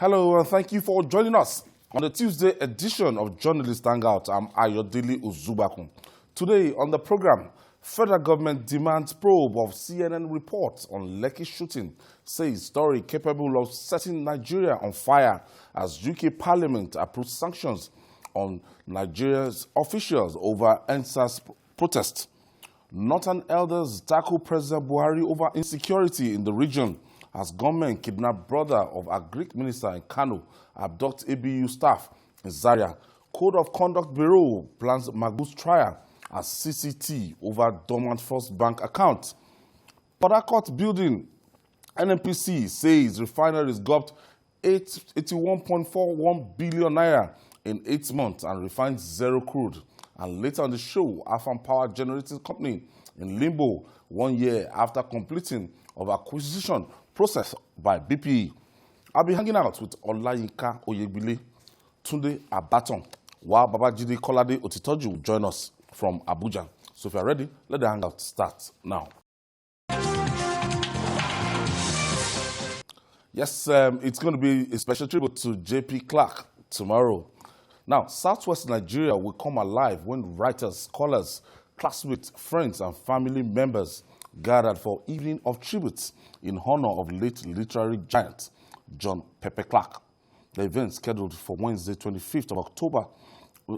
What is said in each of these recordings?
Hello, and thank you for joining us on the Tuesday edition of Journalist Hangout. I'm Ayodele Uzubakun. Today on the program, federal government demands probe of CNN report on Lekki shooting, says story capable of setting Nigeria on fire as UK Parliament approves sanctions on Nigeria's officials over NSAS protest. Northern elders tackle President Buhari over insecurity in the region as government kidnap brother of a Greek minister in Kano, abduct ABU staff in Zaria. Code of Conduct Bureau plans Magus trial as CCT over dormant First Bank account. Port Harcourt building, NNPC says refineries got 81.41 billion naira in 8 months and refines zero crude. And later on the show, Afam Power Generating Company in limbo 1 year after completing of acquisition process by BPE. I'll be hanging out with Olayinka Oyegbile, Tunde Abaton, while Babajide Kolade Otitoju will join us from Abuja. So if you're ready, let the hangout start now. Yes, it's going to be a special tribute to J.P. Clark tomorrow. Now, Southwest Nigeria will come alive when writers, scholars, classmates, friends, and family members gathered for evening of tributes in honor of late literary giant John Pepe Clark. The event, scheduled for Wednesday, 25th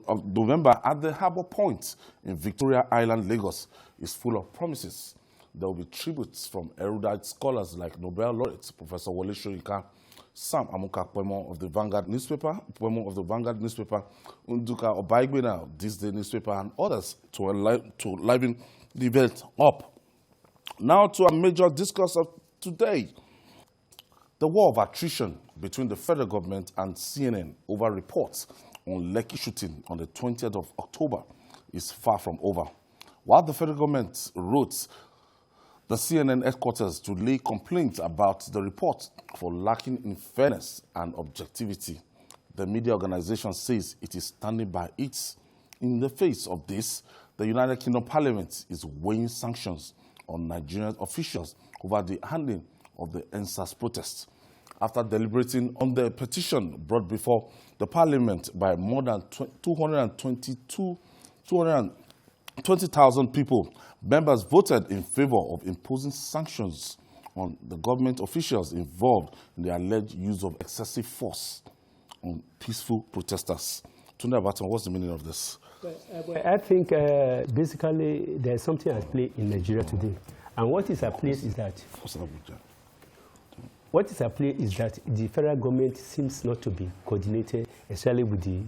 of November at the Harbour Point in Victoria Island, Lagos, is full of promises. There will be tributes from erudite scholars like Nobel laureate Professor Wole Soyinka, Sam Amuka Poemo of the Vanguard newspaper, Nduka Obaigwena, This Day newspaper, and others to liven the event up. Now to a major discourse of today. The war of attrition between the federal government and CNN over reports on Lekki shooting on the 20th of October is far from over. While the federal government wrote the CNN headquarters to lay complaints about the report for lacking in fairness and objectivity, the media organization says it is standing by it. In the face of this, the United Kingdom Parliament is weighing sanctions on Nigerian officials over the handling of the NSAS protests. After deliberating on the petition brought before the Parliament by more than 220,000 people, members voted in favor of imposing sanctions on the government officials involved in the alleged use of excessive force on peaceful protesters. Tunde Abaton, what's the meaning of this? I think basically there's something at play in Nigeria today. And what is at play is that the federal government seems not to be coordinated, especially with the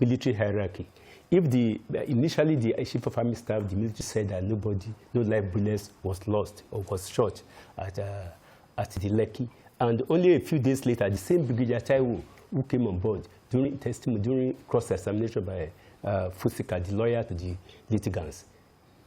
military hierarchy. If initially the chief of army staff, the military said that no live bullets was lost or was shot at the Lekki, and only a few days later, the same Brigadier Taiwo who came on board during testimony, during cross-examination by Fusika, the lawyer to the litigants,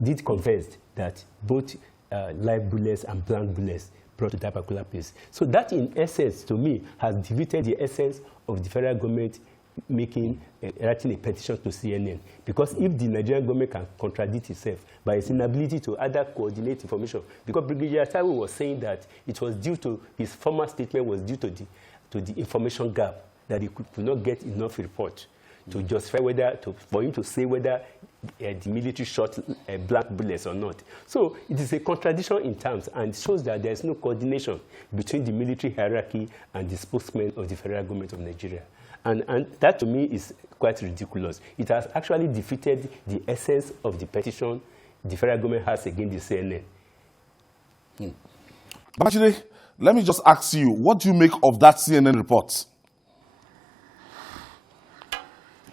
did confess that both live bullets and blank bullets brought to that particular place. So that, in essence, to me, has defeated the essence of the federal government writing a petition to CNN. Because if the Nigerian government can contradict itself by its inability to either coordinate information, because Brigadier Taiwo was saying that it was due to, his former statement was due to the information gap, that he could not get enough report to justify for him to say whether the military shot blank bullets or not. So it is a contradiction in terms and shows that there is no coordination between the military hierarchy and the spokesman of the federal government of Nigeria. And that to me is quite ridiculous. It has actually defeated the essence of the petition the federal government has against the CNN. Actually, let me just ask you, what do you make of that CNN report?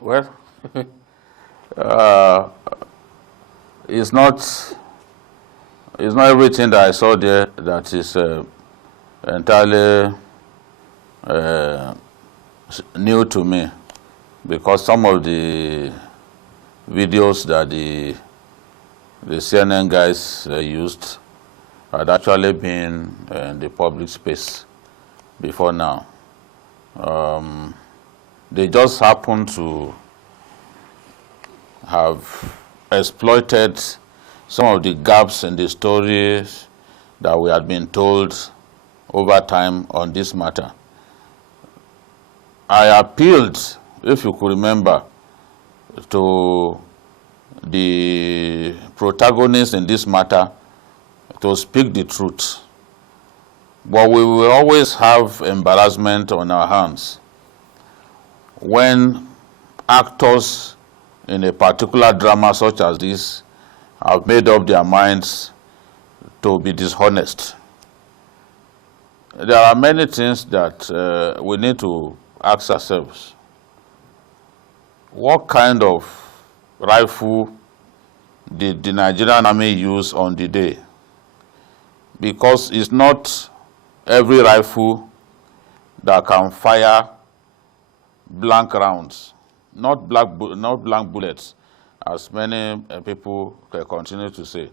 Well, it's not everything that I saw there that is entirely new to me, because some of the videos that the CNN guys used had actually been in the public space before now. They just happen to have exploited some of the gaps in the stories that we had been told over time on this matter. I appealed, if you could remember, to the protagonists in this matter to speak the truth. But we will always have embarrassment on our hands when actors in a particular drama such as this have made up their minds to be dishonest. There are many things that we need to ask ourselves. What kind of rifle did the Nigerian Army use on the day? Because it's not every rifle that can fire blank rounds, not blank bullets, as many people continue to say.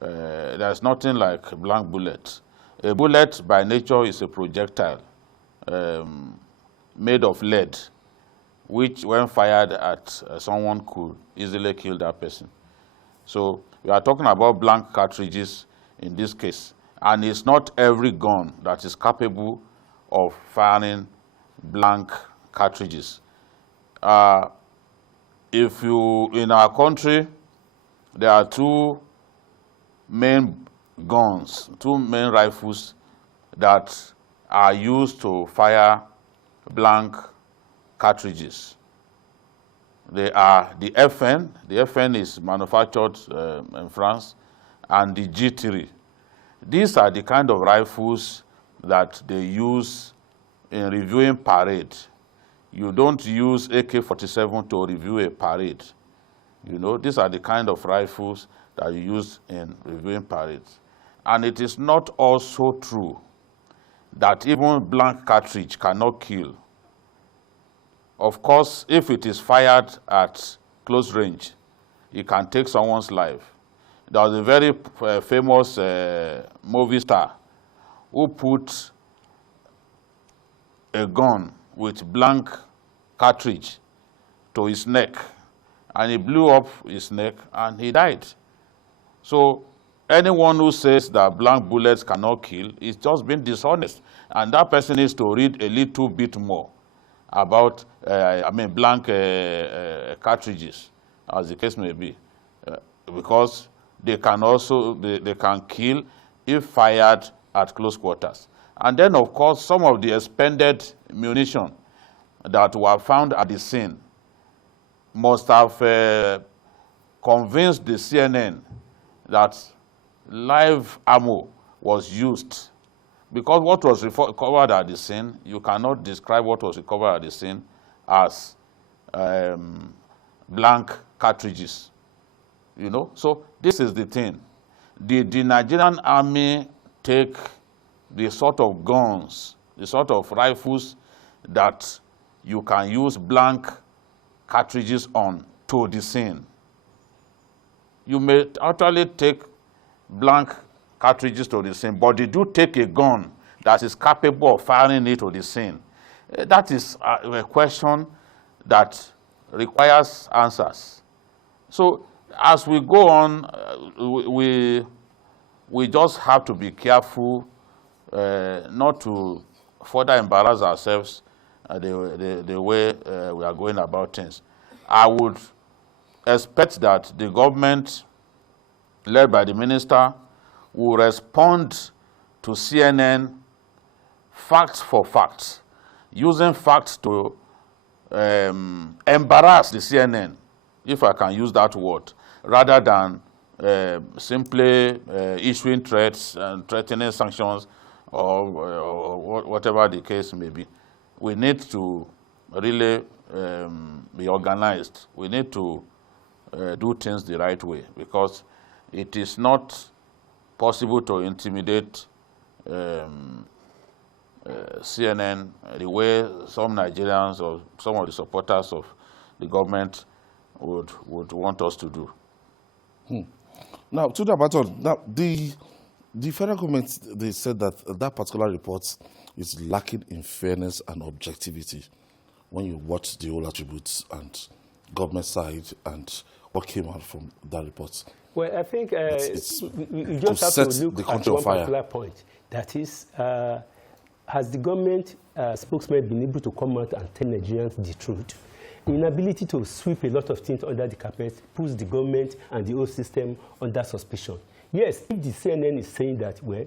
There's nothing like blank bullets. A bullet by nature is a projectile made of lead, which when fired at someone could easily kill that person. So we are talking about blank cartridges in this case. And it's not every gun that is capable of firing blank cartridges. In our country, there are two main guns, two main rifles that are used to fire blank cartridges. They are the FN. The FN is manufactured in France, and the G3. These are the kind of rifles that they use in reviewing parade. You don't use AK-47 to review a parade. You know, these are the kind of rifles that you use in reviewing parades. And it is not also true that even blank cartridge cannot kill. Of course, if it is fired at close range, it can take someone's life. There was a very famous movie star who put a gun with blank cartridge to his neck, and he blew up his neck and he died. So anyone who says that blank bullets cannot kill is just being dishonest, and that person needs to read a little bit more about blank cartridges, as the case may be, because they can also they can kill if fired at close quarters. And then, of course, some of the expended munition that were found at the scene must have convinced the CNN that live ammo was used. Because what was recovered at the scene, you cannot describe what was recovered at the scene as blank cartridges. You know, so this is the thing. The Nigerian Army take the sort of guns, the sort of rifles that you can use blank cartridges on to the scene. You may actually take blank cartridges to the scene, but they do take a gun that is capable of firing it to the scene. That is a question that requires answers. So as we go on, we just have to be careful not to further embarrass ourselves the way we are going about things. I would expect that the government, led by the minister, will respond to CNN facts for facts, using facts to embarrass the CNN, if I can use that word, rather than simply issuing threats and threatening sanctions or whatever the case may be. We need to really be organized. We need to do things the right way, because it is not possible to intimidate CNN the way some Nigerians or some of the supporters of the government would want us to do. Now, to the baton, now the federal government, they said that that particular report is lacking in fairness and objectivity when you watch the whole attributes and government side and what came out from that report. Well, I think we just have to look at one particular point. That is, has the government spokesman been able to come out and tell Nigerians the truth? The inability to sweep a lot of things under the carpet puts the government and the whole system under suspicion. Yes, if the CNN is saying that, well,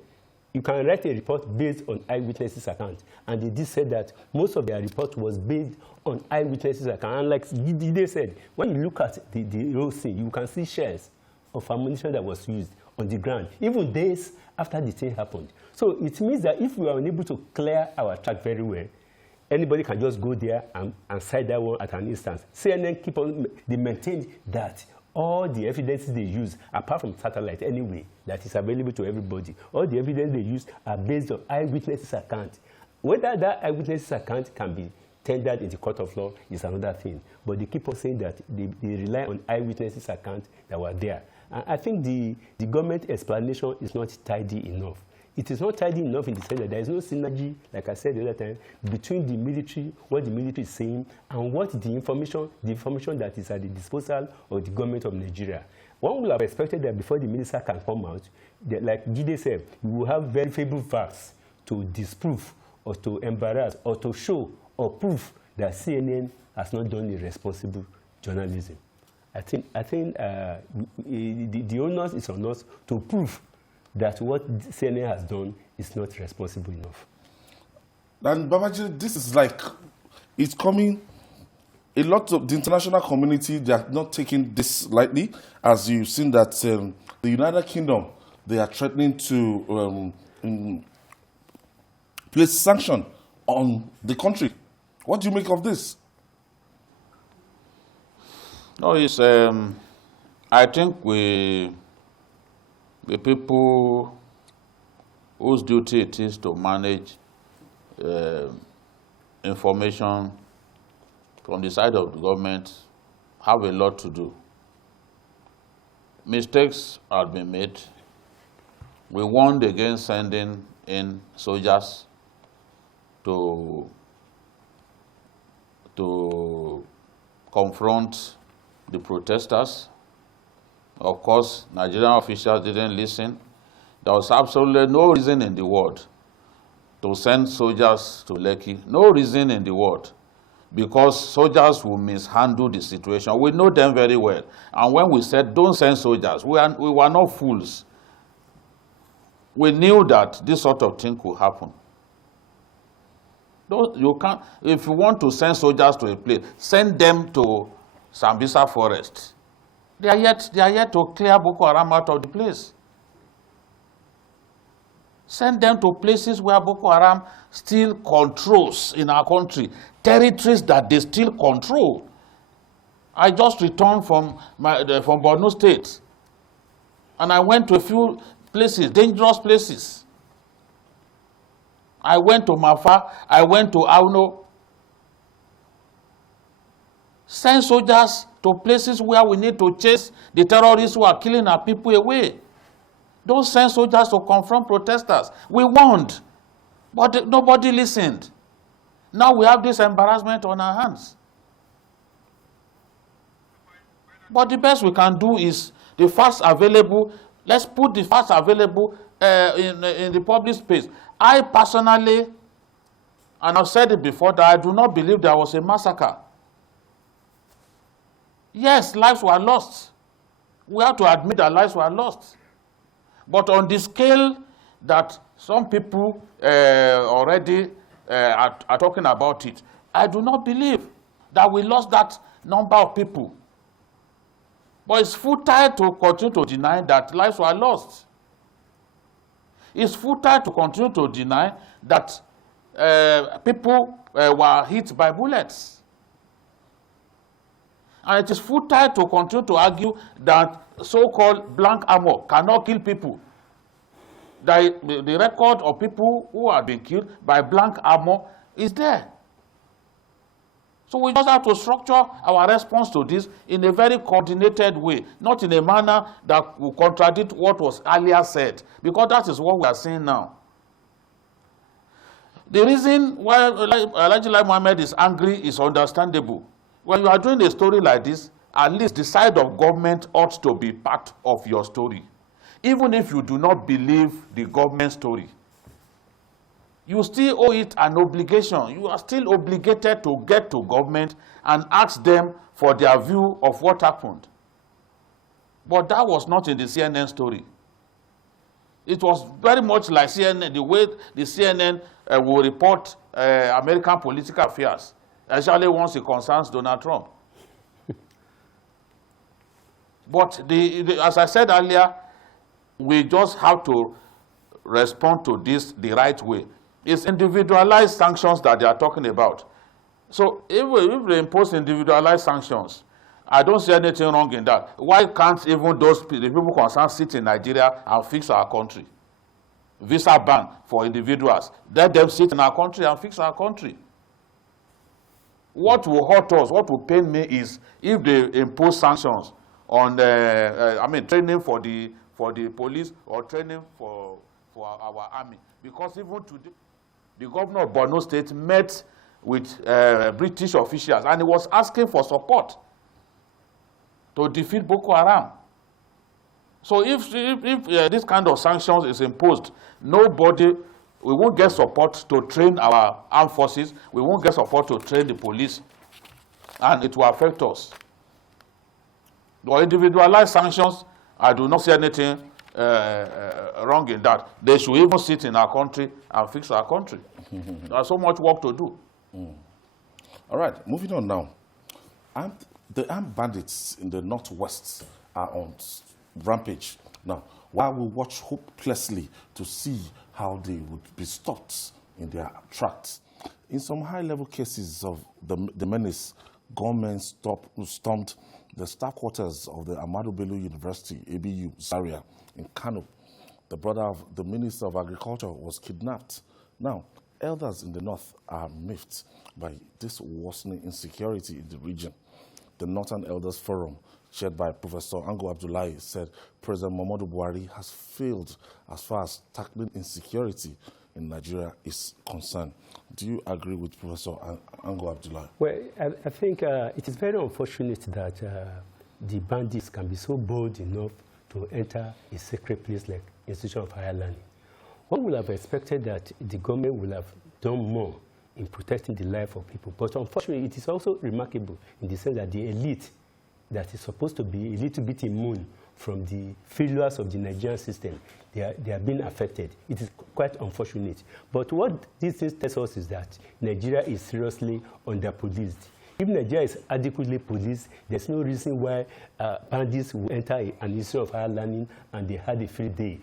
you can write a report based on eyewitnesses' account, and they did say that most of their report was based on eyewitnesses' account. And like they said, when you look at the whole scene, you can see shells of ammunition that was used on the ground, even days after the thing happened. So it means that if we are unable to clear our track very well, anybody can just go there and cite that one at an instance. CNN keep on, they maintain that all the evidences they use, apart from satellite anyway, that is available to everybody, all the evidence they use are based on eyewitnesses' account. Whether that eyewitnesses' account can be tendered in the court of law is another thing. But they keep on saying that they rely on eyewitnesses' account that were there. And I think the government explanation is not tidy enough. It is not tidy enough in the sense that there is no synergy, like I said the other time, between the military, what the military is saying, and what the information that is at the disposal of the government of Nigeria. One would have expected that before the minister can come out, that, like Jide said, we will have verifiable facts to disprove or to embarrass or to show or prove that CNN has not done irresponsible journalism. I think the onus is on us to prove that what CNN has done is not responsible enough. And Babaji, this is like, it's coming, a lot of the international community, they are not taking this lightly, as you've seen that the United Kingdom, they are threatening to place sanction on the country. What do you make of this? No, it's, I think the people whose duty it is to manage information from the side of the government have a lot to do. Mistakes have been made. We warned against sending in soldiers to confront the protesters. Of course, Nigerian officials didn't listen. There was absolutely no reason in the world to send soldiers to Lekki. No reason in the world. Because soldiers will mishandle the situation. We know them very well. And when we said, don't send soldiers, we were not fools. We knew that this sort of thing could happen. You can't, if you want to send soldiers to a place, send them to Sambisa Forest. They are yet to clear Boko Haram out of the place. Send them to places where Boko Haram still controls in our country, territories that they still control. I just returned from Borno State, and I went to a few places, dangerous places. I went to Mafa, I went to Auno. Send soldiers to places where we need to chase the terrorists who are killing our people away. Don't send soldiers to confront protesters. We warned, but nobody listened. Now we have this embarrassment on our hands. But the best we can do is the facts available. Let's put the facts available in the public space. I personally, and I've said it before, that I do not believe there was a massacre. Yes, lives were lost. We have to admit that lives were lost. But on the scale that some people already are talking about it, I do not believe that we lost that number of people. But it's futile to continue to deny that lives were lost. It's futile to continue to deny that people were hit by bullets. And it is futile to continue to argue that so-called blank armor cannot kill people. The record of people who have been killed by blank armor is there. So we just have to structure our response to this in a very coordinated way, not in a manner that will contradict what was earlier said, because that is what we are saying now. The reason why Elijah Muhammad is angry is understandable. When you are doing a story like this, at least the side of government ought to be part of your story, even if you do not believe the government story. you still owe it an obligation. You are still obligated to get to government and ask them for their view of what happened. But that was not in the CNN story. It was very much like CNN, the way the CNN will report American political affairs, especially once it concerns Donald Trump. But as I said earlier, we just have to respond to this the right way. It's individualized sanctions that they are talking about. So if they impose individualized sanctions, I don't see anything wrong in that. Why can't even the people concerned sit in Nigeria and fix our country? Visa ban for individuals. Let them sit in our country and fix our country. What will hurt us, what will pain me is if they impose sanctions on training for the police or training for our army. Because even today, the governor of Borno State met with British officials and he was asking for support to defeat Boko Haram. So if this kind of sanctions is imposed, we won't get support to train our armed forces, we won't get support to train the police, and it will affect us. Or individualized sanctions, I do not see anything wrong in that. They should even sit in our country and fix our country. There's so much work to do. All right, moving on now. The armed bandits in the northwest are on rampage. Now, while we watch hopelessly to see how they would be stopped in their tracks, in some high-level cases of the menace, gunmen stormed the staff quarters of the Ahmadu Bello University, ABU, Zaria, in Kano. The brother of the Minister of Agriculture was kidnapped. Now, elders in the north are miffed by this worsening insecurity in the region. The Northern Elders Forum, chaired by Professor Ango Abdullahi, said President Muhammadu Buhari has failed as far as tackling insecurity in Nigeria is concerned. Do you agree with Professor Ango Abdullahi? Well, I think it is very unfortunate that the bandits can be so bold enough to enter a sacred place like Institution of Higher Learning. One would have expected that the government would have done more in protecting the life of people. But unfortunately, it is also remarkable in the sense that the elite that is supposed to be a little bit immune from the failures of the Nigerian system, they are being affected. It is quite unfortunate. But what these things tell us is that Nigeria is seriously under-policed. If Nigeria is adequately policed, there's no reason why bandits will enter an institution of higher learning and they had a free day.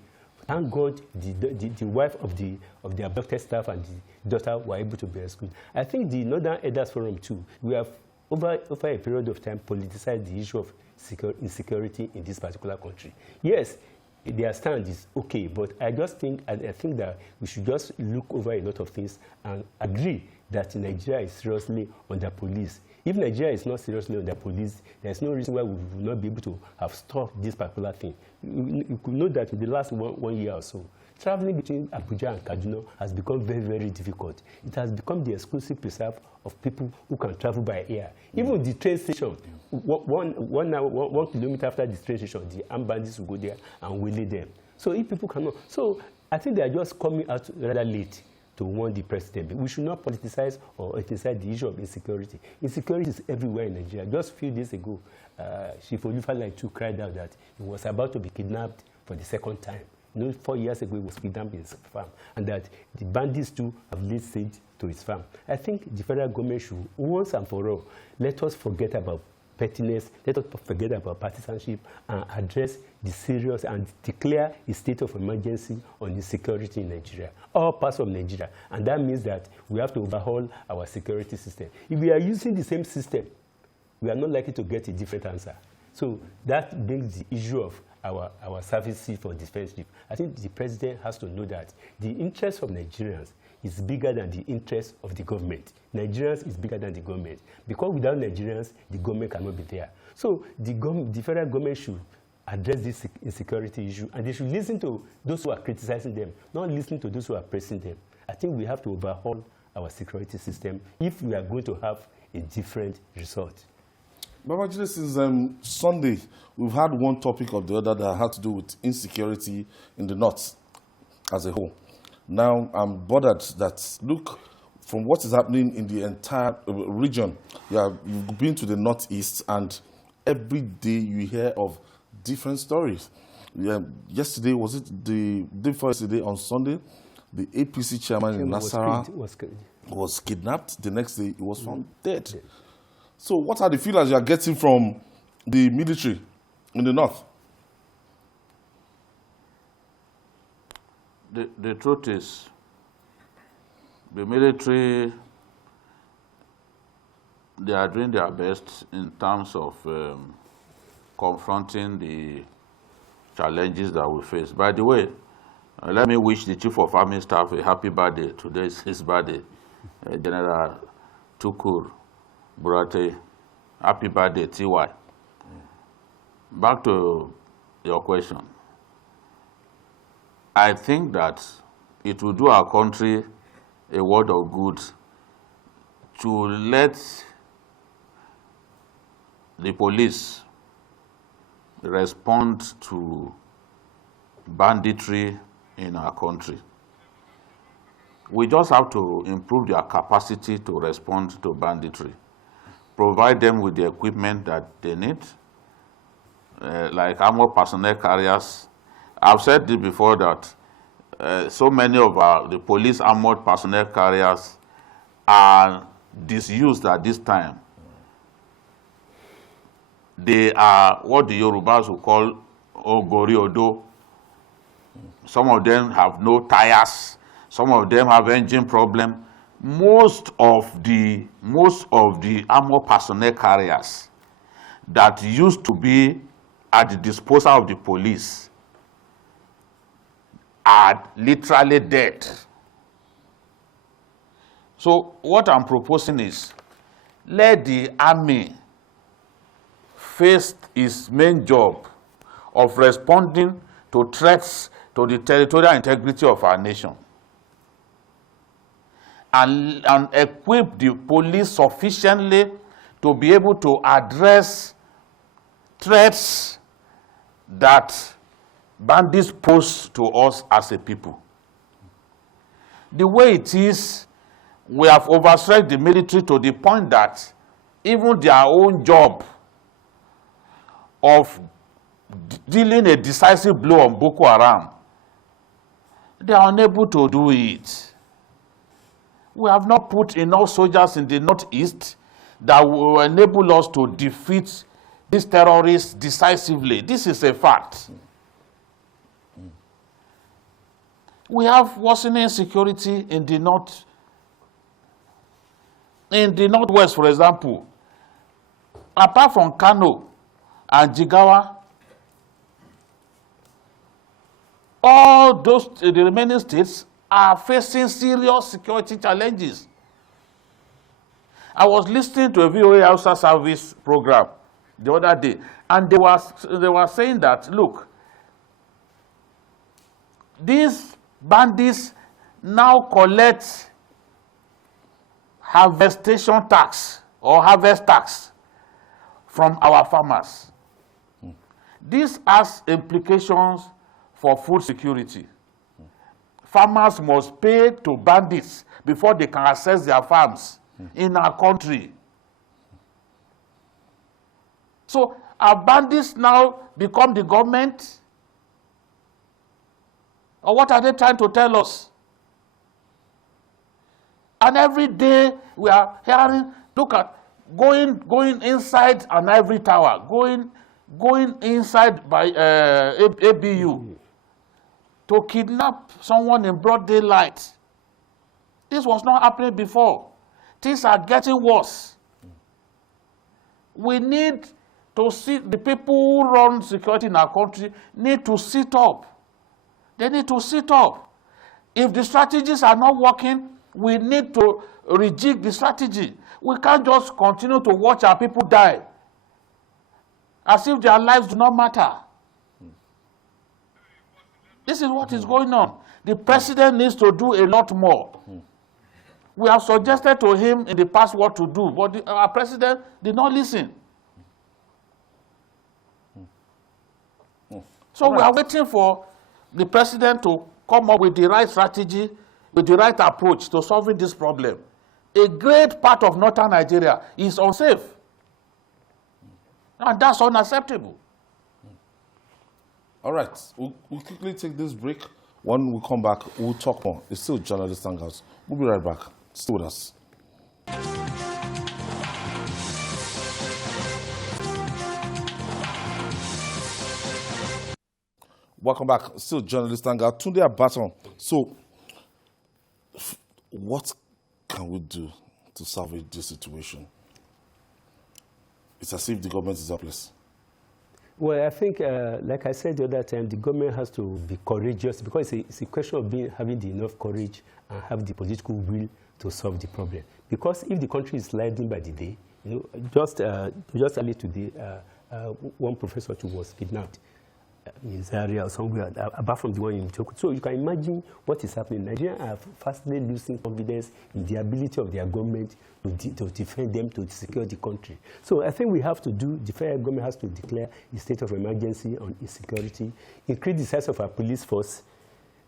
Thank God the wife of the abducted staff and the daughter were able to be rescued. I think the Northern Elders Forum too, we have over a period of time politicized the issue of insecurity in this particular country. Yes, their stand is okay, but I think that we should just look over a lot of things and agree that Nigeria is seriously under police. If Nigeria is not seriously under police, there's no reason why we will not be able to have stopped this particular thing. You could know that in the last one year or so, traveling between Abuja and Kaduna has become very, very difficult. It has become the exclusive preserve of people who can travel by air. Even the train station, 1 kilometer after the train station, the armed bandits will go there and waylay them. So if people cannot, so I think they are just coming out rather late to warn the president. We should not politicize or ethnicize the issue of insecurity. Insecurity is everywhere in Nigeria. Just a few days ago, Chief Olufalaye too cried out that he was about to be kidnapped for the second time. 4 years ago, he was kidnapped in his farm, and that the bandits too have laid siege to his farm. I think the federal government should, once and for all, let us forget about pettiness, let us forget about partisanship, and address the serious and declare a state of emergency on insecurity in Nigeria, all parts of Nigeria. And that means that we have to overhaul our security system. If we are using the same system, we are not likely to get a different answer. So that brings the issue of our services for defensive. I think the president has to know that the interest of Nigerians is bigger than the interest of the government. Nigerians is bigger than the government. Because without Nigerians, the government cannot be there. So the federal government should address this insecurity issue, and they should listen to those who are criticizing them, not listen to those who are praising them. I think we have to overhaul our security system if we are going to have a different result. Babajide, since Sunday, we've had one topic or the other that had to do with insecurity in the north as a whole. Now I'm bothered that, look, from what is happening in the entire region, you've been to the northeast, and every day you hear of different stories. Yesterday, was it the day before yesterday, on Sunday, the APC chairman in Nasarawa was kidnapped. The next day, he was found dead. So what are the feelings you are getting from the military in the north? The truth is, the military, they are doing their best in terms of confronting the challenges that we face. By the way, let me wish the Chief of Army Staff a happy birthday. Today is his birthday. General Tukur Burate, happy birthday, TY. Back to your question. I think that it will do our country a world of good to let the police respond to banditry in our country. We just have to improve their capacity to respond to banditry, provide them with the equipment that they need, like armored personnel carriers. I've said this before that so many of the police armored personnel carriers are disused at this time. They are what the Yorubas will call Ogori Odo. Some of them have no tires. Some of them have engine problem. Most of the armored personnel carriers that used to be at the disposal of the police are literally dead. So what I'm proposing is, let the army face its main job of responding to threats to the territorial integrity of our nation, and equip the police sufficiently to be able to address threats that bandits pose to us as a people. The way it is, we have overstretched the military to the point that even their own job of dealing a decisive blow on Boko Haram, they are unable to do it. We have not put enough soldiers in the northeast that will enable us to defeat these terrorists decisively. This is a fact. We have worsening security in the north. In the northwest, for example, apart from Kano and Jigawa, all those the remaining states are facing serious security challenges. I was listening to a VOA Hausa service program the other day, and they were saying that, look, these bandits now collect harvestation tax or harvest tax from our farmers. This has implications for food security. Farmers must pay to bandits before they can access their farms in our country. So are bandits now become the government? Or what are they trying to tell us? And every day we are hearing, look at going inside an ivory tower, going inside by ABU to kidnap someone in broad daylight. This was not happening before. Things are getting worse. We need to see the people who run security in our country need to sit up. They need to sit up. If the strategies are not working, we need to rejig the strategy. We can't just continue to watch our people die as if their lives do not matter. This is what is going on. The president needs to do a lot more. We have suggested to him in the past what to do, but our president did not listen. So we are waiting for the president to come up with the right strategy, with the right approach to solving this problem. A great part of northern Nigeria is unsafe. And that's unacceptable. All right, we'll quickly take this break. When we come back, we'll talk more. It's still Journalist Hangouts. We'll be right back. Stay with us. Welcome back. Still Journalist Hangout. Tunde Abaton. So, what can we do to salvage this situation? It's as if the government is helpless. Well, I think, like I said the other time, the government has to be courageous because it's a question of having enough courage and have the political will to solve the problem. Because if the country is sliding by the day, just early today, one professor too was kidnapped in Zaria or somewhere, apart from the one in Choko. So you can imagine what is happening. Nigerians are fastly losing confidence in the ability of their government to defend them, to secure the country. So I think we have to the federal government has to declare a state of emergency on insecurity, increase the size of our police force,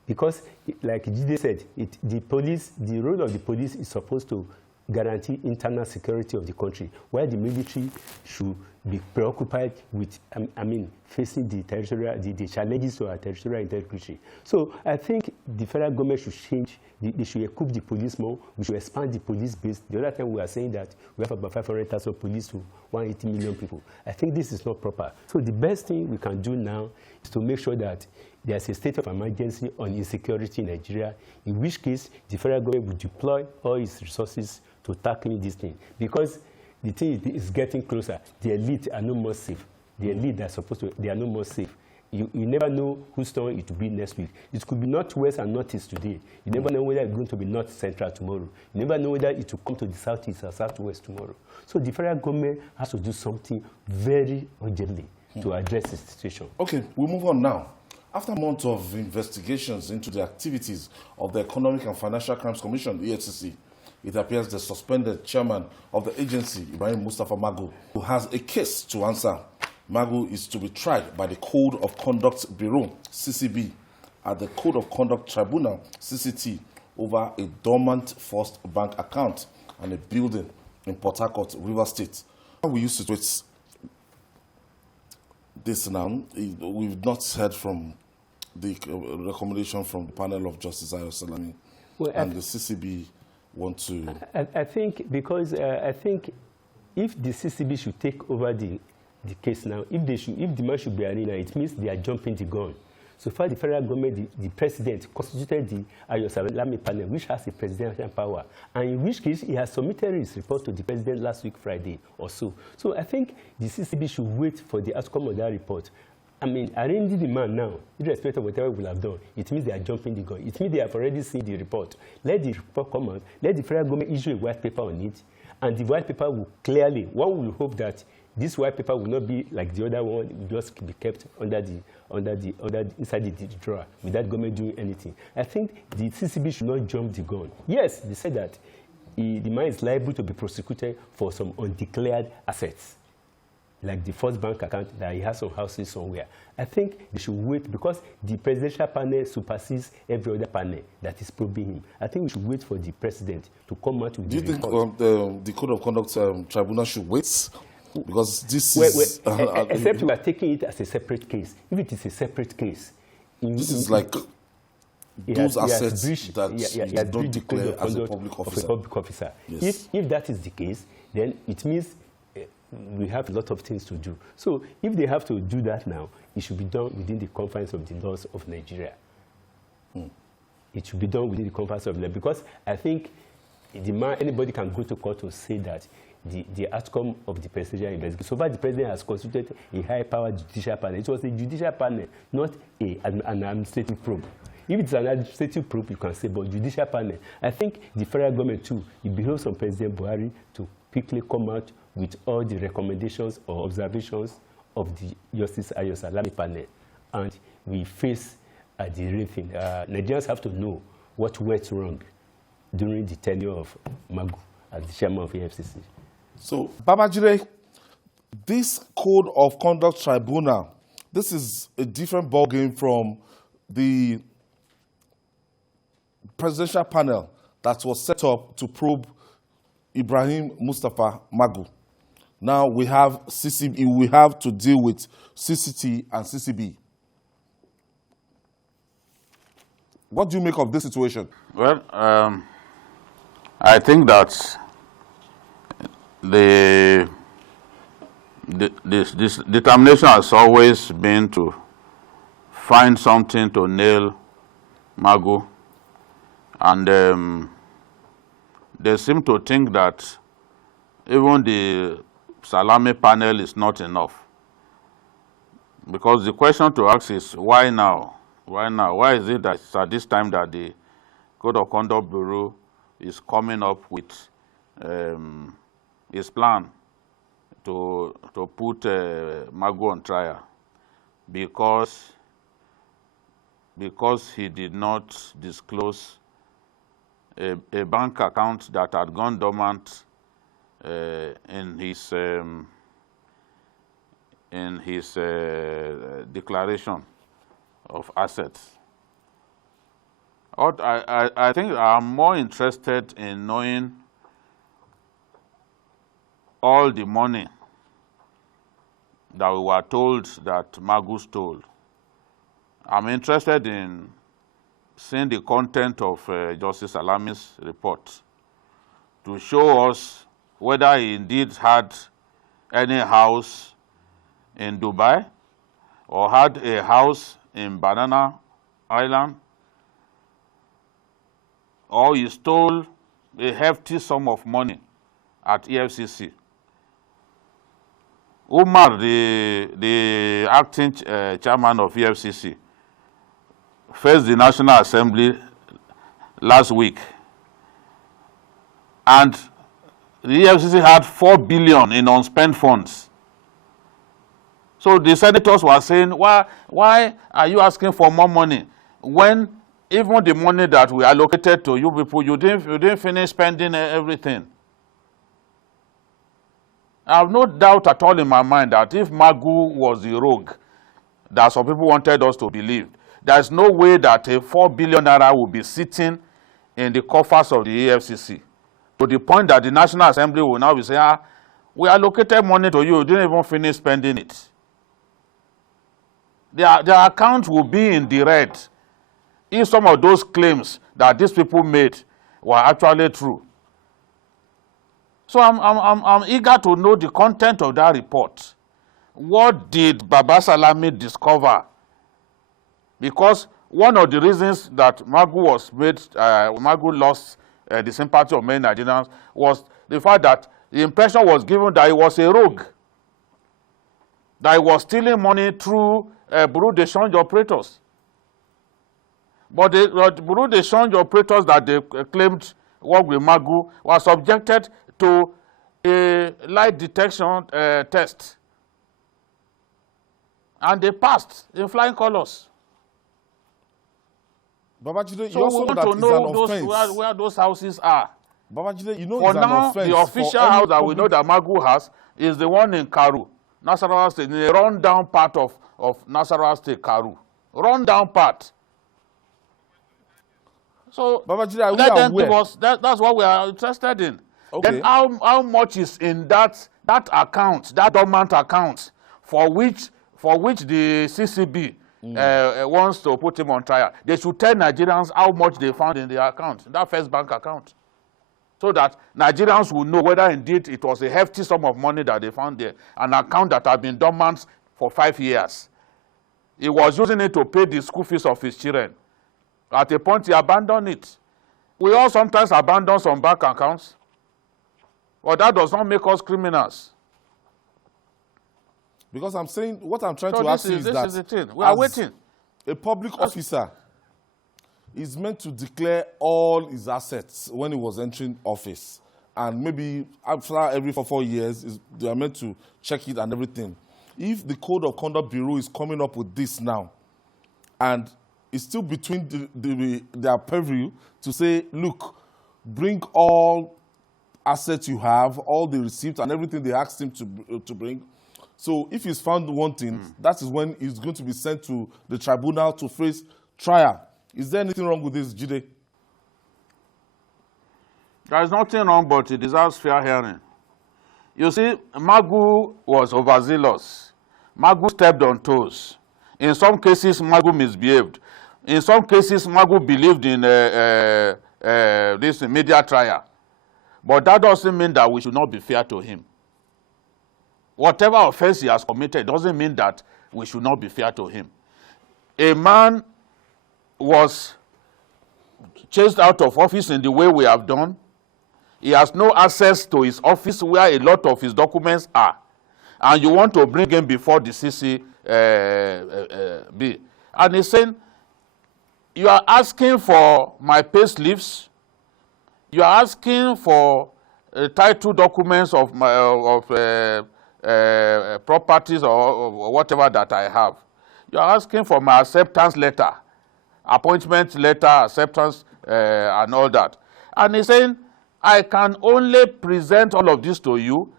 because, like Jide said, the role of the police is supposed to guarantee internal security of the country, while the military should be preoccupied with, facing the challenges to our territorial integrity. So I think the federal government should change. They should equip the police more. We should expand the police base. The other time we were saying that we have about 500,000 police to 180 million people. I think this is not proper. So the best thing we can do now is to make sure that there's a state of emergency on insecurity in Nigeria, in which case the federal government will deploy all its resources to tackling this thing. Because the thing is getting closer. The elite are no more safe. The elite they are no more safe. You never know whose turn it will be next week. It could be northwest and northeast today. You never know whether it's going to be north central tomorrow. You never know whether it will come to the southeast or southwest tomorrow. So the federal government has to do something very urgently to address the situation. Okay, we'll move on now. After months of investigations into the activities of the Economic and Financial Crimes Commission, EFCC, it appears the suspended chairman of the agency, Ibrahim Mustapha Magu, who has a case to answer. Magu is to be tried by the Code of Conduct Bureau, CCB, at the Code of Conduct Tribunal, CCT, over a dormant First Bank account and a building in Port Harcourt, River State. We used to do this now. We've not heard from the recommendation from the panel of Justice Ayo Salami, and the CCB want to... I think because I think if the CCB should take over the case now, if the man should be arena, it means they are jumping the gun. So far, the federal government, the president, constituted the Ayo Salami panel, which has a presidential power, and in which case he has submitted his report to the president last week, Friday or so. So I think the CCB should wait for the outcome of that report. Arranging the man now, irrespective of whatever we will have done, it means they are jumping the gun. It means they have already seen the report. Let the report come out. Let the federal government issue a white paper on it. And the white paper will clearly, one will hope that this white paper will not be like the other one, will just be kept inside the drawer without government doing anything. I think the CCB should not jump the gun. Yes, they said that the man is liable to be prosecuted for some undeclared assets, like the First Bank account that he has some houses somewhere. I think they should wait because the presidential panel supersedes every other panel that is probing him. I think we should wait for the president to come out with the report. Do you think the Code of Conduct Tribunal should wait? Because this is... except we are taking it as a separate case. If it is a separate case... This is like those assets that you don't declare as a public officer. Yes. If that is the case, then it means we have a lot of things to do. So if they have to do that now, it should be done within the confines of the laws of Nigeria. It should be done within the confines of the law. Because I think anybody can go to court to say that the outcome of the presidential investigation. So far, the president has constituted a high-powered judicial panel. It was a judicial panel, not an administrative probe. If it's an administrative probe, you can say, but judicial panel. I think the federal government, too, it behoves on President Buhari to quickly come out with all the recommendations or observations of the Justice Ayo Salami panel. And we face the real thing. Nigerians have to know what went wrong during the tenure of Magu as the chairman of the EFCC. So, Babajide, this Code of Conduct Tribunal, this is a different ballgame from the presidential panel that was set up to probe Ibrahim Mustafa Magu. Now we have CCB, we have to deal with CCT and CCB. What do you make of this situation? Well, I think that this determination has always been to find something to nail Magu, and they seem to think that even the Salami panel is not enough. Because the question to ask is, why now? Why now? Why is it that it's at this time that the Code of Conduct Bureau is coming up with his plan to put Magu on trial? Because he did not disclose a bank account that had gone dormant in his declaration of assets. I think I'm more interested in knowing all the money that we were told that Magu stole. I'm interested in seeing the content of Justice Salami's report to show us whether he indeed had any house in Dubai or had a house in Banana Island, or he stole a hefty sum of money at EFCC. Umar, the acting chairman of EFCC, faced the National Assembly last week, and the EFCC had 4 billion in unspent funds. So the senators were saying, why are you asking for more money when even the money that we allocated to you people, you didn't finish spending everything? I have no doubt at all in my mind that if Magu was the rogue that some people wanted us to believe, there's no way that a 4 billion naira will be sitting in the coffers of the EFCC, to the point that the National Assembly will now be saying, we allocated money to you, you didn't even finish spending it. Their account will be in the red if some of those claims that these people made were actually true. So I'm eager to know the content of that report. What did Baba Salami discover? Because one of the reasons that Magu lost the sympathy of many Nigerians was the fact that the impression was given that he was a rogue, that he was stealing money through bureau de change operators. But the bureau de change operators that they claimed worked with Magu were subjected to a lie detection test, and they passed in flying colors. Babajide, So you also we know want that to it's know an those, offense. where those houses are. Babajide, you know For it's an now, offense. the official house that we know that Magu has is the one in Karu, Nasarawa State, in a run-down part of Nasarawa State, Karu. Run-down part. So Babajide, are we let them aware? give us, that's what we are interested in. Okay. Then how much is in that account, that dormant account, for which the CCB wants to put him on trial? They should tell Nigerians how much they found in the account, that first bank account, so that Nigerians will know whether indeed it was a hefty sum of money that they found there, an account that had been dormant for 5 years. He was using it to pay the school fees of his children. At a point, he abandoned it. We all sometimes abandon some bank accounts, but that does not make us criminals. Because I'm saying, what I'm trying So to ask you is this that is the thing. We are as waiting. a public officer is meant to declare all his assets when he was entering office. And maybe after every 4 years, they are meant to check it and everything. If the Code of Conduct Bureau is coming up with this now, and it's still between their purview to say, look, bring all assets you have, all the receipts and everything they asked him to bring. So if he's found wanting, that is when he's going to be sent to the tribunal to face trial. Is there anything wrong with this, Jide? There is nothing wrong, but it deserves fair hearing. You see, Magu was overzealous. Magu stepped on toes. In some cases, Magu misbehaved. In some cases, Magu believed in this media trial. But that doesn't mean that we should not be fair to him. Whatever offense he has committed doesn't mean that we should not be fair to him. A man was chased out of office in the way we have done. He has no access to his office where a lot of his documents are. And you want to bring him before the CCB. And he's saying, you are asking for my pay slips. You are asking for title documents of my properties or whatever that I have. You are asking for my acceptance letter, appointment letter, acceptance, and all that. And he's saying, I can only present all of this to you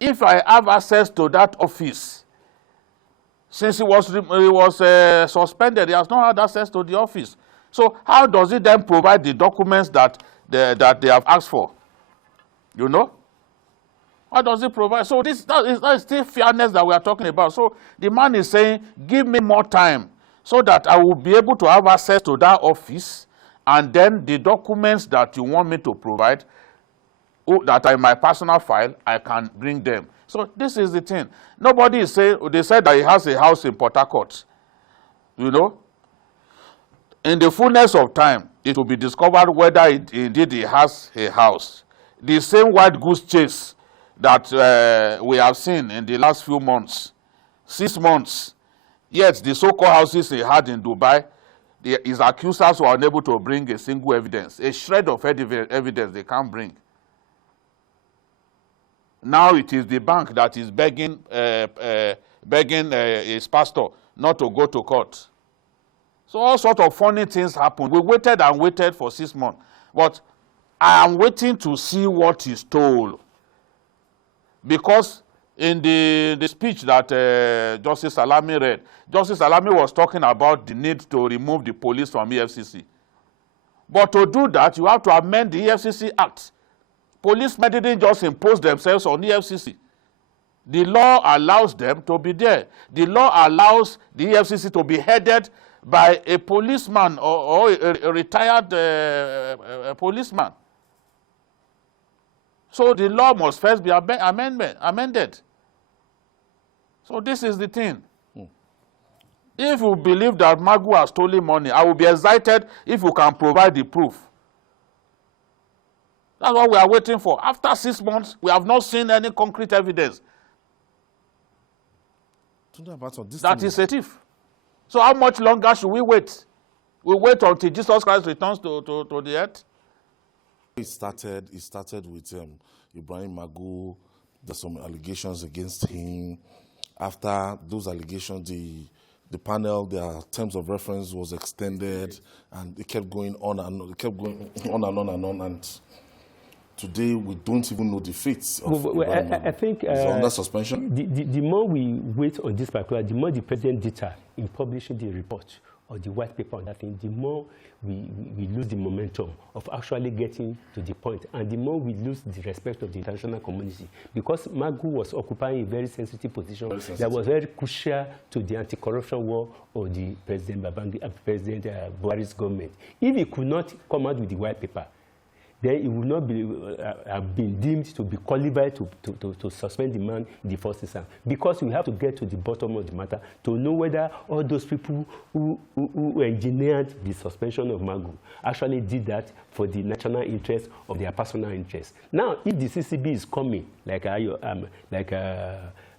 if I have access to that office. Since he was suspended, he has not had access to the office. So how does he then provide the documents that they have asked for? You know? How does he provide? So that is still fairness that we are talking about. So the man is saying, give me more time so that I will be able to have access to that office, and then the documents that you want me to provide, that are in my personal file, I can bring them. So this is the thing. Nobody is saying, they said that he has a house in Port Harcourt. You know? In the fullness of time, it will be discovered whether indeed he has a house. The same white goose chase that we have seen in the last few months, 6 months, yet the so-called houses he had in Dubai, his accusers were unable to bring a single evidence, a shred of evidence they can't bring. Now it is the bank that is begging his pastor not to go to court. So all sorts of funny things happen. We waited and waited for 6 months. But I am waiting to see what is told. Because in the speech that Justice Salami read, Justice Salami was talking about the need to remove the police from EFCC. But to do that, you have to amend the EFCC Act. Policemen didn't just impose themselves on EFCC. The law allows them to be there. The law allows the EFCC to be headed by a policeman or a retired policeman. So the law must first be amended. So this is the thing. If you believe that Magu has stolen money, I will be excited if you can provide the proof. That's what we are waiting for. After 6 months, we have not seen any concrete evidence that is a thief. So how much longer should we wait? We wait until Jesus Christ returns to the earth? It started with Ibrahim Magu. There's some allegations against him. After those allegations, the panel, their terms of reference was extended, and it kept going on and on. It kept going on and on and on. And today, we don't even know the fates of I think under suspension. The more we wait on this particular, the more the president data in publishing the report or the white paper on that thing, the more we lose the momentum of actually getting to the point, and the more we lose the respect of the international community, because Magu was occupying a very sensitive position that was very crucial to the anti-corruption war of the President Buhari's government. If he could not come out with the white paper, then it would not be have been deemed to be qualified to suspend the man in the first instance. Because we have to get to the bottom of the matter to know whether all those people who engineered the suspension of Magu actually did that for the national interest or their personal interest. Now, if the CCB is coming, like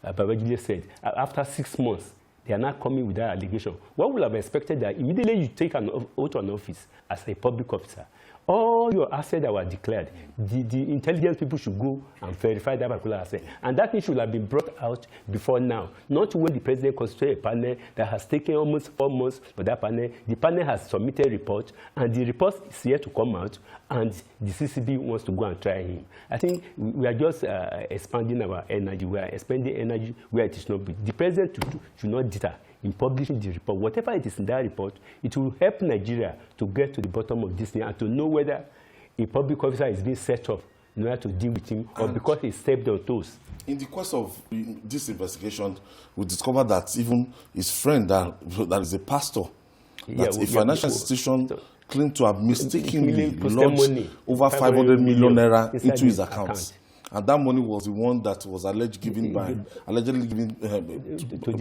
Babajide said, after 6 months, they are not coming with that allegation, one would have expected that immediately you take an oath on office as a public officer, all your assets that were declared, the intelligence people should go and verify that particular asset. And that thing should have been brought out before now, not when the president constituted a panel that has taken almost 4 months for that panel. The panel has submitted a report, and the report is yet to come out, and the CCB wants to go and try him. I think we are just expanding our energy. We are expending energy where it is not. The president should not deter. in publishing the report, whatever it is in that report, it will help Nigeria to get to the bottom of this thing and to know whether a public officer is being set up in order to deal with him or because he stepped on toes. In the course of this investigation, we discovered that even his friend that is a pastor, that a financial institution claimed to have mistakenly launched over 500 million naira into his account. And that money was the one that was allegedly given by Magu to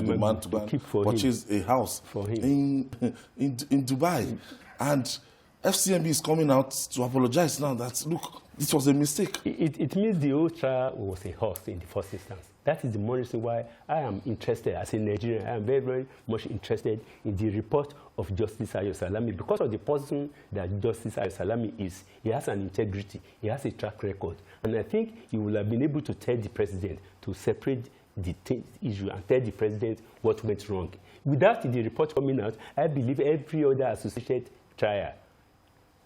the man to go and purchase a house in Dubai. And FCMB is coming out to apologize now that, look, this was a mistake. It means the whole trial was a horse in the first instance. That is the more reason why I am interested, as a Nigerian, I am very, very much interested in the report of Justice Ayo Salami because of the person that Justice Ayo Salami is. He has an integrity, he has a track record. And I think he will have been able to tell the president to separate the issue and tell the president what went wrong. Without the report coming out, I believe every other associated trial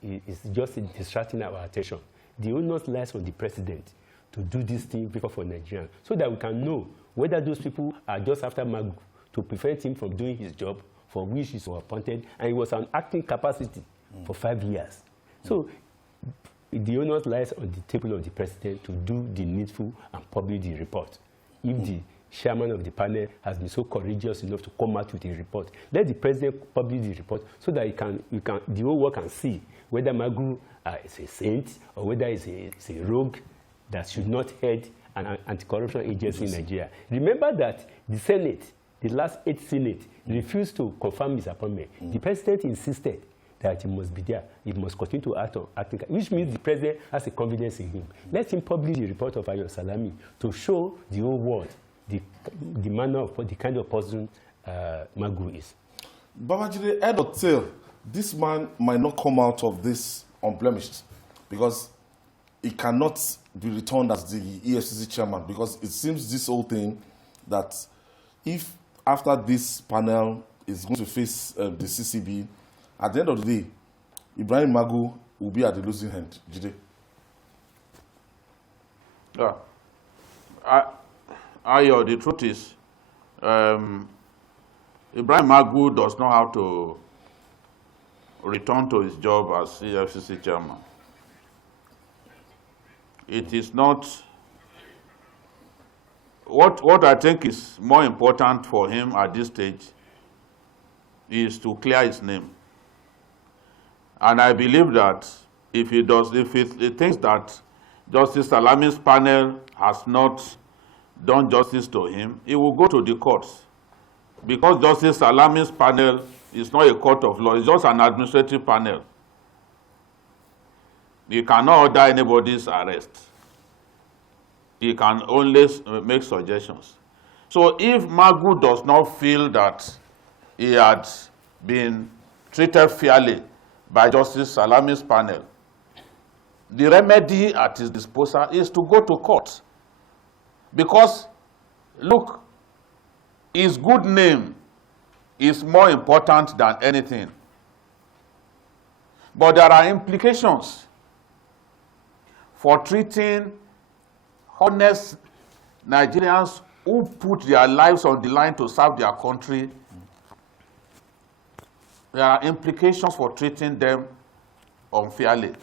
is just distracting our attention. The onus lies on the president to do this thing for Nigerians so that we can know whether those people are just after Magu to prevent him from doing his job for which he was appointed, and he was an acting capacity for 5 years. So the onus lies on the table of the president to do the needful and publish the report. If the chairman of the panel has been so courageous enough to come out with a report, let the president publish the report so that the whole world can see whether Magu is a saint or whether it's a rogue that should not head an anti-corruption agency in Nigeria. Remember that the Senate, the last 8th Senate, refused to confirm his appointment. The president insisted that he must be there. He must continue to act, which means the president has a confidence in him. Let him publish the report of Ayo Salami to show the whole world the manner of the kind of person Magu is. Babajide, head of tail, this man might not come out of this unblemished because he cannot be returned as the EFCC chairman, because it seems this whole thing that if after this panel is going to face the CCB, at the end of the day, Ibrahim Magu will be at the losing end. Jide? Yeah. The truth is, Ibrahim Magu does not have to return to his job as EFCC chairman. It is not, what I think is more important for him at this stage is to clear his name. And I believe that if he thinks that Justice Salami's panel has not done justice to him, he will go to the courts. Because Justice Salami's panel is not a court of law, it's just an administrative panel. He cannot order anybody's arrest. He can only make suggestions. So if Magu does not feel that he had been treated fairly by Justice Salami's panel, the remedy at his disposal is to go to court. Because, look, his good name is more important than anything. But there are implications for treating honest Nigerians who put their lives on the line to serve their country. There are implications for treating them unfairly.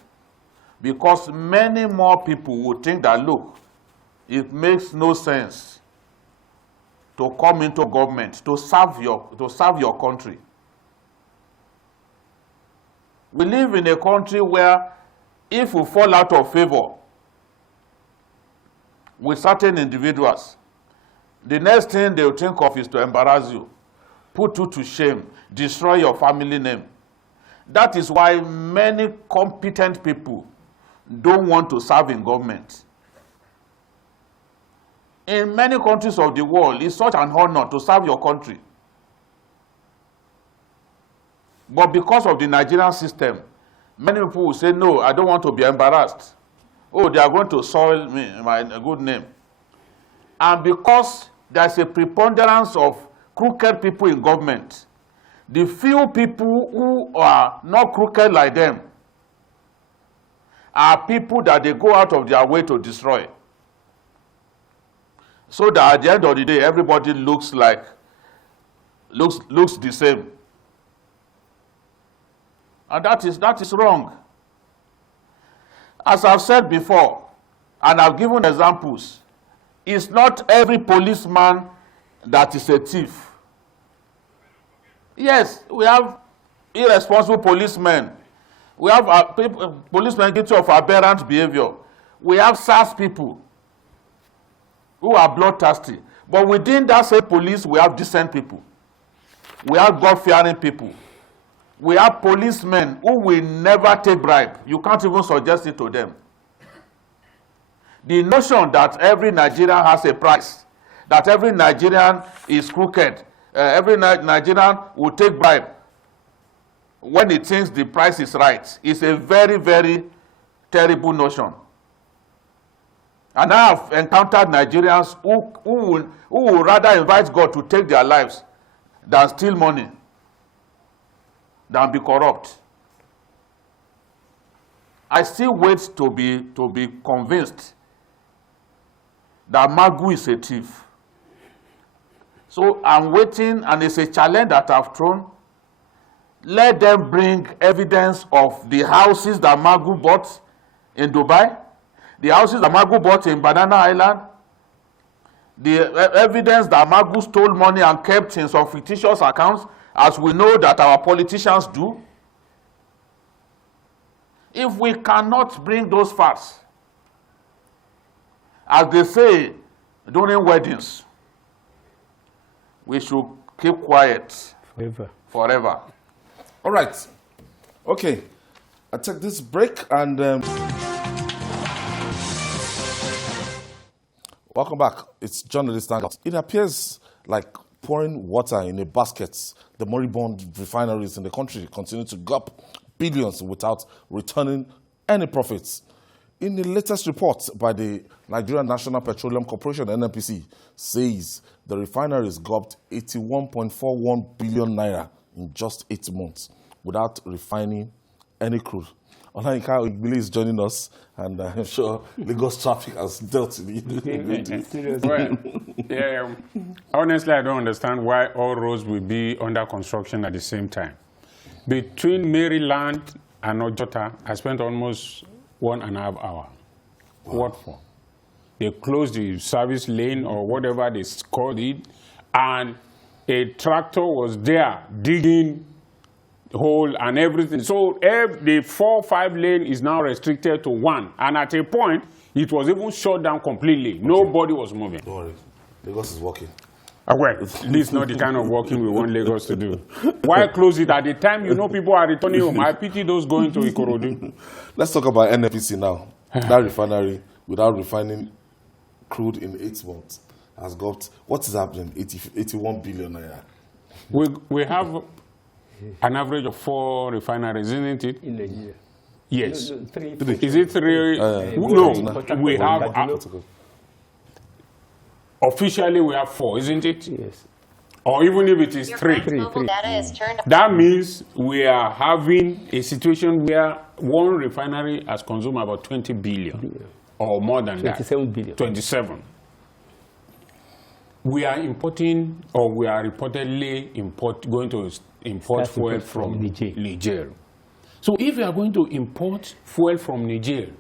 Because many more people would think that, look, it makes no sense to come into government to serve your country. We live in a country where if we fall out of favor with certain individuals, the next thing they'll think of is to embarrass you, put you to shame, destroy your family name. That is why many competent people don't want to serve in government. In many countries of the world, it's such an honor to serve your country. But because of the Nigerian system, many people will say, no, I don't want to be embarrassed. Oh, they are going to soil me, my good name. And because there's a preponderance of crooked people in government, the few people who are not crooked like them are people that they go out of their way to destroy. So that at the end of the day, everybody looks like looks the same. And that is wrong. As I've said before, and I've given examples, it's not every policeman that is a thief. Yes, we have irresponsible policemen. We have policemen guilty of aberrant behavior. We have SARS people who are bloodthirsty. But within that same police, we have decent people. We have God-fearing people. We have policemen who will never take bribe. You can't even suggest it to them. The notion that every Nigerian has a price, that every Nigerian is crooked, every Nigerian will take bribe when he thinks the price is right, is a very, very terrible notion. And I have encountered Nigerians who will rather invite God to take their lives than steal money, than be corrupt. I still wait to be convinced that Magu is a thief. So I'm waiting, and it's a challenge that I've thrown. Let them bring evidence of the houses that Magu bought in Dubai, the houses that Magu bought in Banana Island, the evidence that Magu stole money and kept in some fictitious accounts, as we know that our politicians do. If we cannot bring those facts, as they say during weddings, we should keep quiet forever. All right. Okay. I take this break and welcome back. It's journalist Hangout. It appears like pouring water in a basket. The moribund refineries in the country continue to gulp billions without returning any profits. In the latest report by the Nigerian National Petroleum Corporation, NNPC, says the refineries gulped 81.41 billion naira in just 8 months without refining any crude. Olayinka Igbile is joining us, and I'm sure Lagos traffic has dealt with it. Well, yeah, honestly, I don't understand why all roads will be under construction at the same time. Between Maryland and Ojota, I spent almost 1.5 hours. Wow. What for? They closed the service lane or whatever they called it, and a tractor was there digging hole and everything. So the 4-5 lane is now restricted to 1, and at a point it was even shut down completely. Okay. Nobody was moving. Don't worry, Lagos is working. Well, this is not the kind of working we want Lagos to do. Why close it at the time you know people are returning home? I pity those going to Ikorodu. Let's talk about NNPC now. That refinery, without refining crude in 8 months, has got, what is happening, 81 billion naira. We have an average of 4 refineries, isn't it? In a year. Yes. No, 3. Is it 3? No, we have... Officially, we have 4, isn't it? Yes. Or even if it is 3. That means we are having a situation where one refinery has consumed about 20 billion or more than 27 billion. 27. We are importing, or we are reportedly going to import fuel from Niger. So if we are going to import fuel from Niger,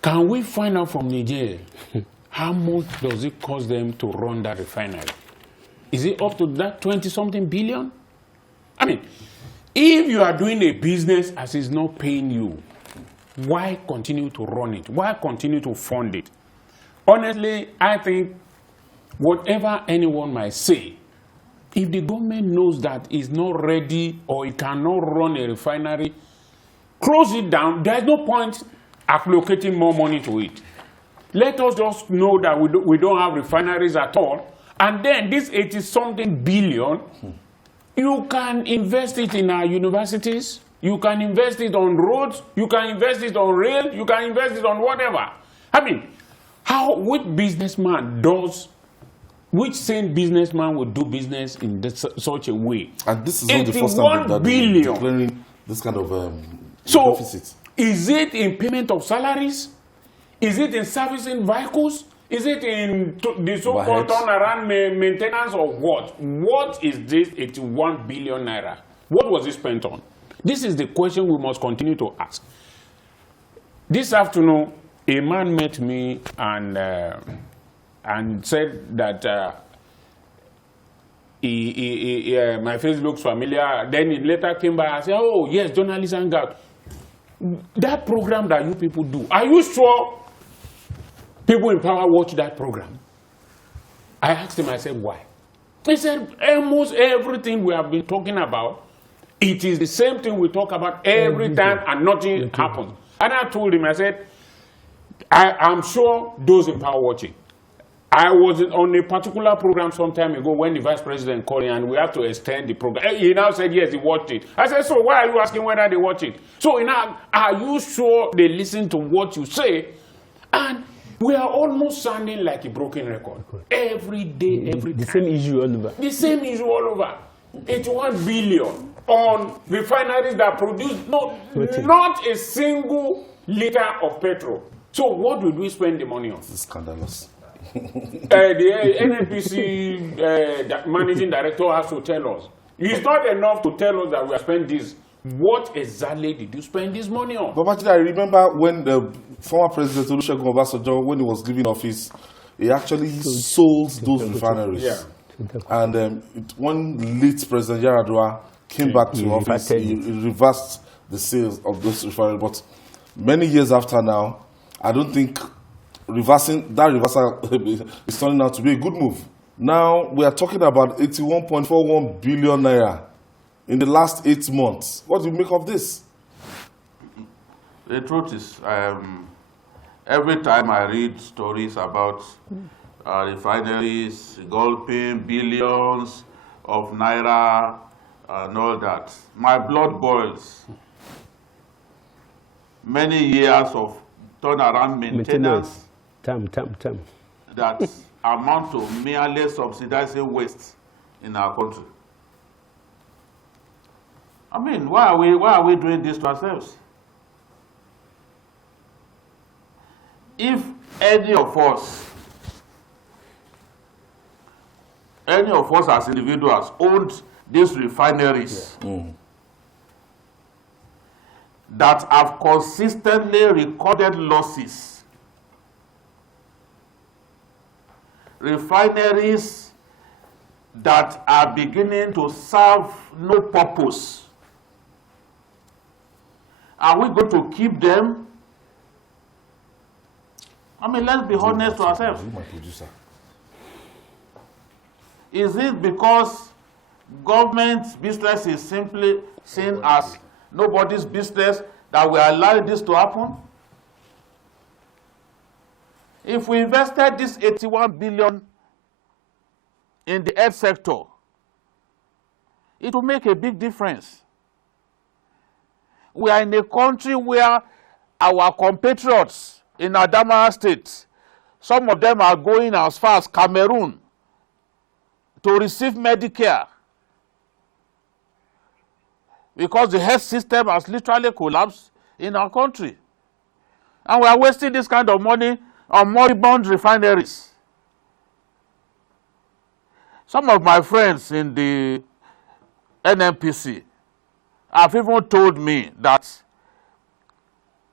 can we find out from Niger how much does it cost them to run that refinery? Is it up to that 20-something billion? I mean, if you are doing a business as is not paying you, why continue to run it? Why continue to fund it? Honestly, I think whatever anyone might say, if the government knows that it's not ready or it cannot run a refinery, close it down. There's no point allocating more money to it. Let us just know that we don't have refineries at all. And then this 80-something billion, you can invest it in our universities, you can invest it on roads, you can invest it on rail, you can invest it on whatever. I mean, which sane businessman would do business in such a way? And this is not the first time that they're declaring this kind of deficit. Is it in payment of salaries? Is it in servicing vehicles? Is it in the so-called Overhead. turnaround maintenance or what? What is this 81 billion naira? What was it spent on? This is the question we must continue to ask. This afternoon, a man met me and said that my face looks familiar. Then he later came back and said, oh, yes, journalist hangout. That program that you people do, are you sure people in power watch that program? I asked him, I said, why? He said, almost everything we have been talking about, it is the same thing we talk about every time and nothing happens. And I told him, I said, I'm sure those in power watching. I was on a particular program some time ago when the vice president called in and we have to extend the program. He now said, yes, he watched it. I said, so why are you asking whether they watch it? So now, are you sure they listen to what you say? And we are almost sounding like a broken record. Every day, every The time. same issue all over. The same issue all over. 81 billion on refineries that produce not a single liter of petrol. So what did we spend the money on? It's scandalous. The NNPC managing director has to tell us. It's not enough to tell us that we have spent this. What exactly did you spend this money on? But actually, I remember when the former president Olusegun Obasanjo, when he was leaving office, he actually sold those refineries. Yeah. And when late President Yaradua came back to office, he reversed the sales of those refineries. But many years after now, I don't think reversal is turning out to be a good move. Now we are talking about 81.41 billion naira in the last 8 months. What do you make of this? The truth is, every time I read stories about refineries gulping billions of naira and all that, my blood boils. Many years of turnaround maintenance that amount to merely subsidizing waste in our country. I mean, why are we doing this to ourselves? If any of us as individuals owned these refineries that have consistently recorded losses, refineries that are beginning to serve no purpose, are we going to keep them? I mean, let's be honest to ourselves. Is it because government business is simply seen as nobody's business that we allow this to happen? If we invested this 81 billion in the health sector, it will make a big difference. We are in a country where our compatriots in Adamawa State, some of them are going as far as Cameroon to receive Medicare because the health system has literally collapsed in our country. And we are wasting this kind of money on moribund refineries. Some of my friends in the NNPC have even told me that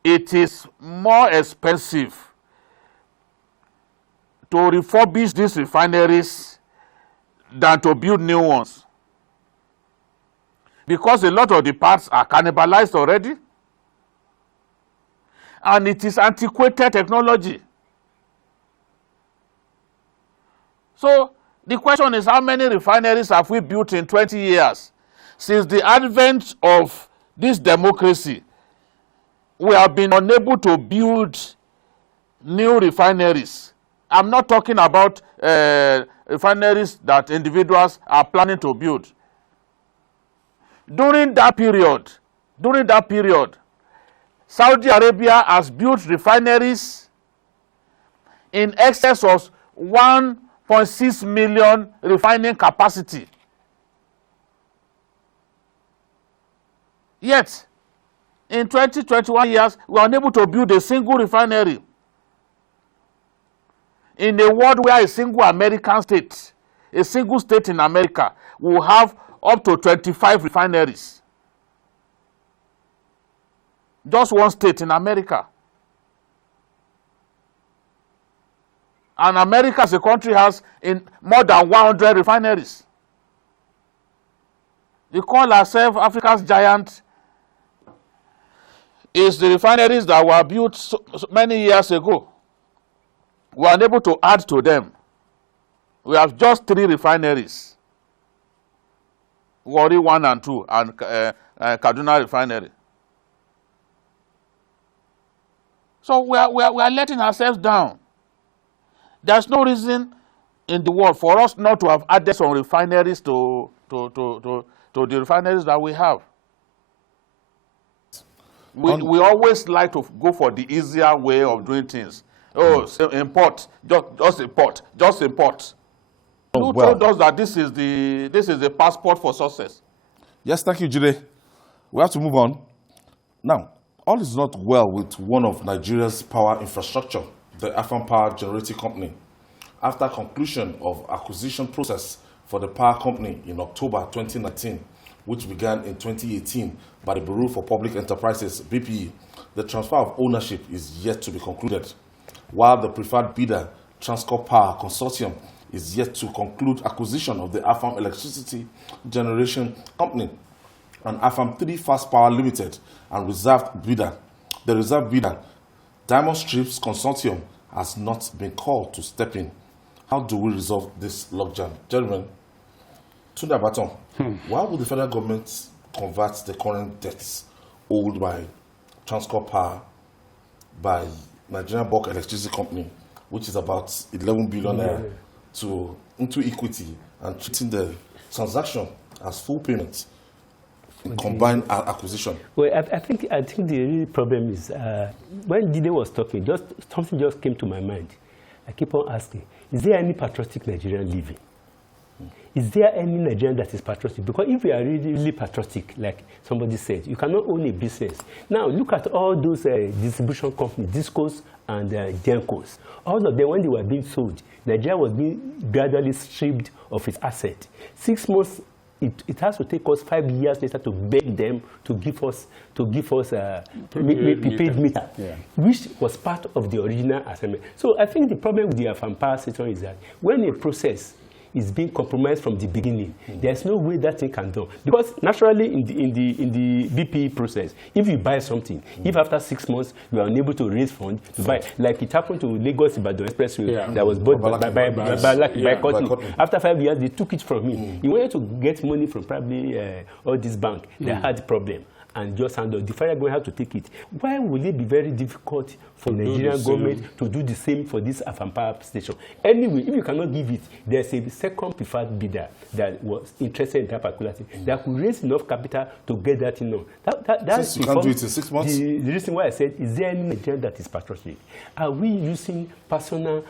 it is more expensive to refurbish these refineries than to build new ones, because a lot of the parts are cannibalized already, and it is antiquated technology. So the question is, how many refineries have we built in 20 years? Since the advent of this democracy, we have been unable to build new refineries. I'm not talking about refineries that individuals are planning to build. During that period, Saudi Arabia has built refineries in excess of 1.6 million refining capacity. Yet, in 20, 21 years, we are unable to build a single refinery. in a world where a single American state, a single state in America, will have up to 25 refineries. Just one state in America. And America as a country has in more than 100 refineries. We call ourselves Africa's giant. It's the refineries that were built so many years ago. We are unable to add to them. We have just 3 refineries. Warri 1 and 2 and Kaduna refinery. So we are letting ourselves down. There's no reason in the world for us not to have added some refineries to the refineries that we have. We always like to go for the easier way of doing things. Oh, so import, just import, just import. Who told us that this is the passport for success? Yes, thank you, Jide. We have to move on. Now, all is not well with one of Nigeria's power infrastructure, the Afan Power Generating Company. After conclusion of acquisition process for the power company in October 2019, which began in 2018 by the Bureau for Public Enterprises, BPE, the transfer of ownership is yet to be concluded, while the preferred bidder, Transcorp Power Consortium, is yet to conclude acquisition of the Afam Electricity Generation Company and Afam 3 Fast Power Limited and the reserve bidder, Diamond Strips Consortium, has not been called to step in. How do we resolve this logjam? Gentlemen, Tunde Abaton, why would the federal government convert the current debts owed by Transcorp Power by Nigerian Bulk Electricity Company, which is about 11 billion naira, into equity and treating the transaction as full payment in combined acquisition? Well, I think the real problem is when Dide was talking, something just came to my mind. I keep on asking, is there any patriotic Nigerian living? Is there any Nigerian that is patriotic? Because if we are really patriotic, like somebody said, you cannot own a business. Now, look at all those distribution companies, Discos and Gencos. All of them, when they were being sold, Nigeria was being gradually stripped of its asset. 6 months, it has to take us 5 years later to beg them to give us prepaid meter, which was part of the original assignment. So I think the problem with the Afan Power system is that when a process is being compromised from the beginning, there's no way that thing can do. Because naturally in the BP process, if you buy something, if after 6 months you are unable to raise funds to buy, like it happened to Lagos Ibadan Expressway that was bought by Cotton. After 5 years, they took it from him. He wanted to get money from probably all this bank. They had a problem. And just handle. The federal government have to take it. Why will it be very difficult for the Nigerian government to do the same for this Afan Power station? Anyway, if you cannot give it, there's a second preferred bidder that was interested in that particular thing that could raise enough capital to get that in. That's you can't do it in 6 months. The reason why I said, is there any Nigerian that is patriotic? Are we using personal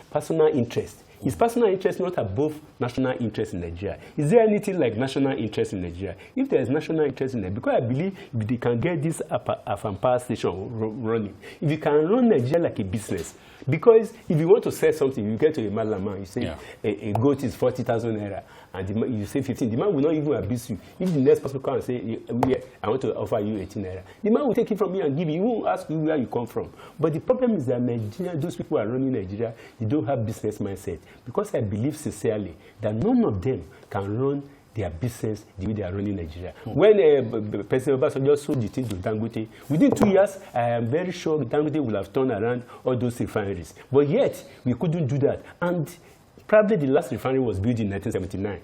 interest? Is personal interest not above national interest in Nigeria? Is there anything like national interest in Nigeria? If there is national interest in Nigeria, because I believe if they can get this Afan Power station running, if you can run Nigeria like a business, because if you want to sell something, you get to a malama, you say a goat is 40,000 naira, and you say 15, the man will not even abuse you. If the next person comes and say, I want to offer you 18 naira, the man will take it from you and give you. He won't ask you where you come from. But the problem is that Nigeria, those people who are running Nigeria, they don't have business mindset. Because I believe sincerely that none of them can run their business the way they are running Nigeria. When President Obasanjo sold the thing to Dangote, within 2 years, I am very sure Dangote will have turned around all those refineries. But yet, we couldn't do that. And probably the last refinery was built in 1979.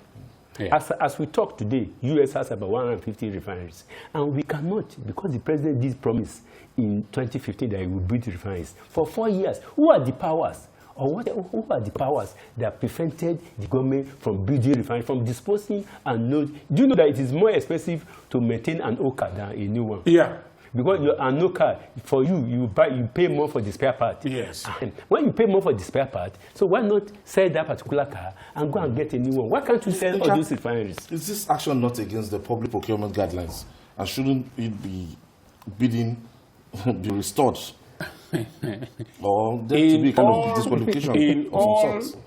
Yeah. As we talk today, U.S. has about 150 refineries. And we cannot, because the president did promise in 2015 that he would build refineries. For 4 years, who are the powers? Or who are the powers that prevented the government from building refineries, from disposing and not? Do you know that it is more expensive to maintain an old car than a new one? Yeah. Because an old car, for you pay more for the spare part. Yes. And when you pay more for the spare part, so why not sell that particular car and go and get a new one? Why can't you sell all those refineries? Is this action not against the public procurement guidelines? And shouldn't it be bidding be restored or there to be kind of disqualification in of all some sort?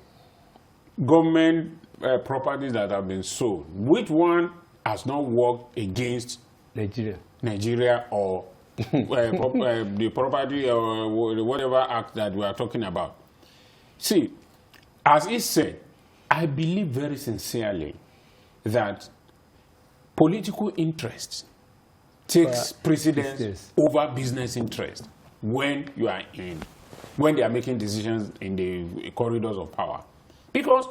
government properties that have been sold, which one has not worked against Nigeria or the property or whatever act that we are talking about? See, as he said, I believe very sincerely that political interest takes precedence over business interest when they are making decisions in the corridors of power. Because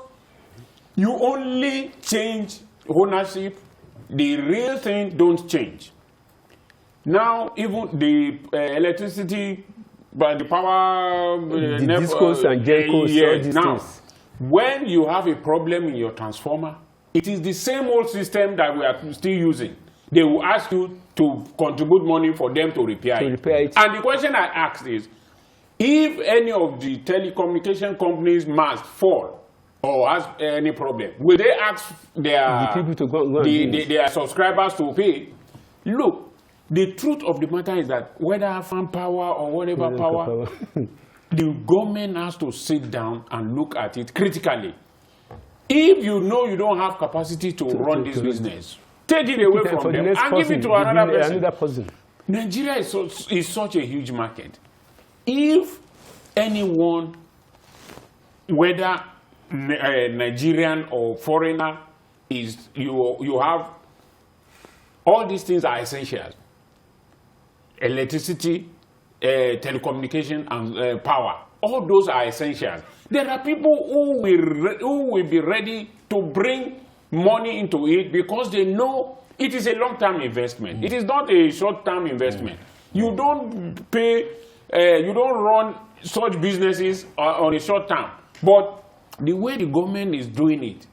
you only change ownership, the real thing don't change. Now, even the electricity, but the power, the discos and gencos, now, when you have a problem in your transformer, it is the same old system that we are still using. They will ask you to contribute money for them to repair it. And the question I asked is, if any of the telecommunication companies must fall or has any problem, will they ask their people to go their subscribers to pay? Look, the truth of the matter is that whether farm power or whatever power, the government has to sit down and look at it critically. If you know you don't have capacity to run this business, take it away from them and give it to another person. Nigeria is such a huge market. If anyone, whether Nigerian or foreigner, you have all these things are essential. Electricity, telecommunication, and power. All those are essential. There are people who will be ready to bring money into it because they know it is a long-term investment. It is not a short-term investment. You don't pay, you don't run such businesses on a short term. But the way the government is doing it,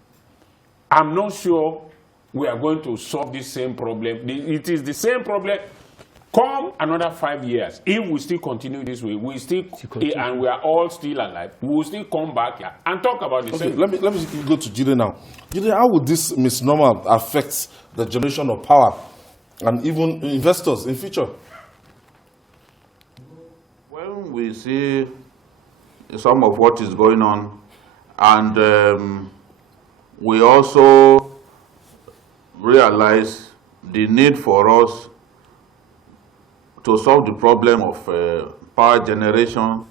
I'm not sure we are going to solve this same problem. It is the same problem. Come another 5 years, if we still continue this way, we still and we are all still alive, we will still come back here and talk about the same. Let me go to Jide now. Jide, how would this misnomer affect the generation of power and even investors in future? When we see some of what is going on, and we also realize the need for us to solve the problem of power generation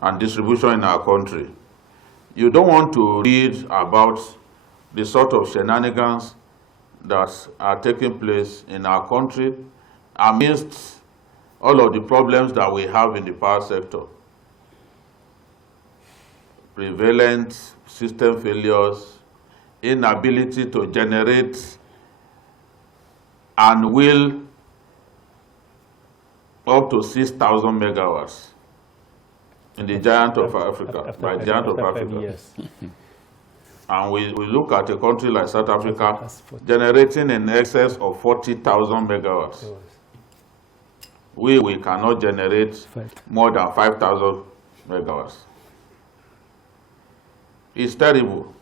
and distribution in our country. You don't want to read about the sort of shenanigans that are taking place in our country amidst all of the problems that we have in the power sector. Prevalent system failures, inability to generate and will up to 6,000 megawatts in the giant of Africa, by giant of Africa. Years. And we look at a country like South Africa generating in excess of 40,000 megawatts. We cannot generate more than 5,000 megawatts. It's terrible.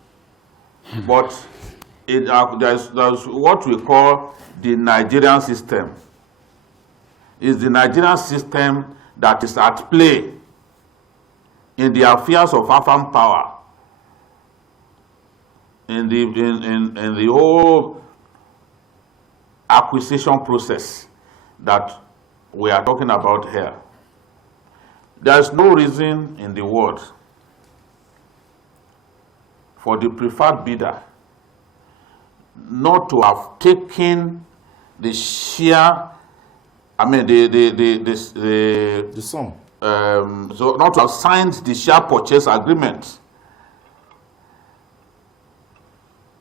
But there's what we call the Nigerian system. It's the Nigerian system that is at play in the affairs of farm power, in the whole acquisition process that we are talking about here. There's no reason in the world for the preferred bidder not to have taken the share, I mean the sum. So not to have signed the share purchase agreement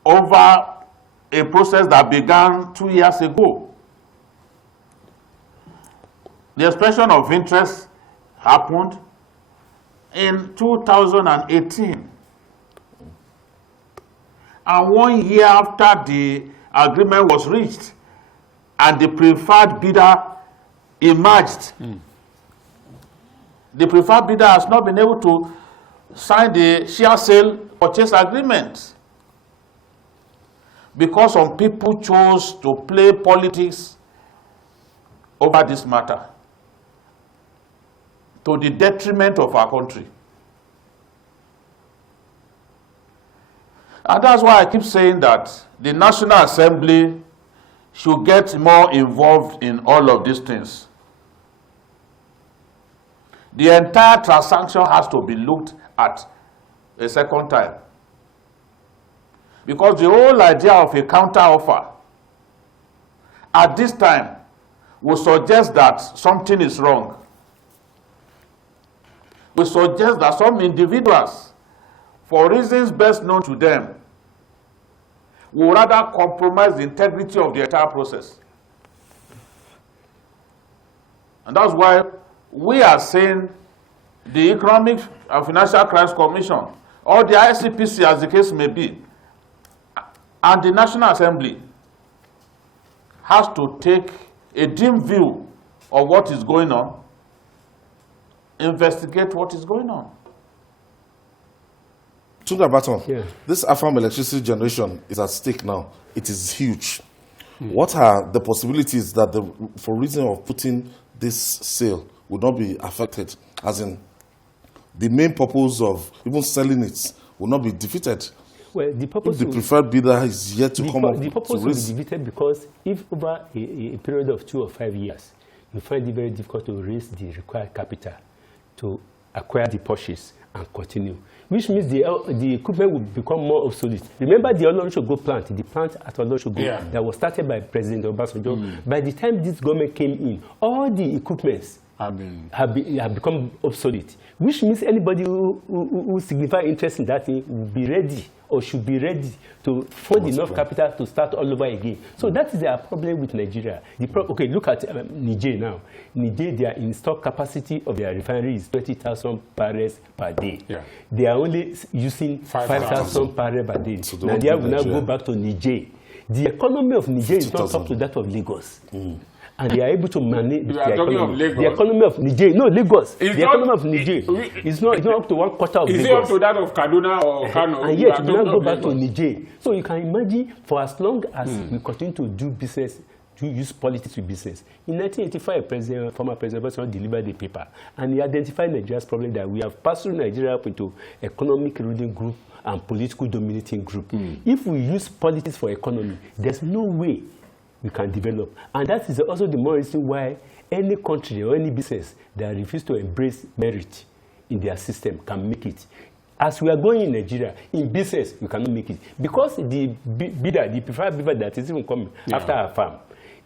over a process that began 2 years ago. The expression of interest happened in 2018. And 1 year after the agreement was reached and the preferred bidder emerged, the preferred bidder has not been able to sign the share sale purchase agreement because some people chose to play politics over this matter, to the detriment of our country. And that's why I keep saying that the National Assembly should get more involved in all of these things. The entire transaction has to be looked at a second time. Because the whole idea of a counter offer at this time will suggest that something is wrong. We suggest that some individuals, for reasons best known to them, will rather compromise the integrity of the entire process. And that's why we are saying the Economic and Financial Crimes Commission, or the ICPC as the case may be, and the National Assembly has to take a dim view of what is going on, investigate what is going on. Tunga Baton, Yeah. this AFAM electricity generation is at stake now. It is huge. What are the possibilities that, for reason of putting this sale, would not be affected? As in, the main purpose of even selling it will not be defeated. Well, the purpose If the preferred bidder is yet to come up the purpose to will be raise. defeated because if over a period of 2 or 5 years, you find it very difficult to raise the required capital to acquire the purchase and continue, which means the equipment will become more obsolete. Remember the Olorosogbo plant, the plant at Olorosogbo that was started by President Obasanjo. By the time this government came in, all the equipments have become obsolete, which means anybody who signifies interest in that thing will be ready or should be ready to fund enough capital to start all over again. So that is our problem with Nigeria. Okay, look at Niger now. Niger, their in-stock capacity of their refinery is 20,000 barrels per day. Yeah. They are only using 5,000 barrels per day. So Nigeria will now go back to Niger. The economy of Niger is not up to that of Lagos. And they are able to manage the economy. The economy of Niger, no, Lagos. The economy of Niger is not up to 1/4 of Lagos. Is it up to that of Kaduna or Kano? And yet, we now go back to Niger. So you can imagine, for as long as we continue to do business, to use politics with business. In 1985, former President Obasanjo delivered a paper, and he identified Nigeria's problem that we have passed through Nigeria up into economic ruling group and political dominating group. If we use politics for economy, there's no way we can develop. And that is also the more reason why any country or any business that refuses to embrace merit in their system can make it. As we are going in Nigeria, in business, we cannot make it. Because the bidder, the preferred bidder that is even coming after our farm,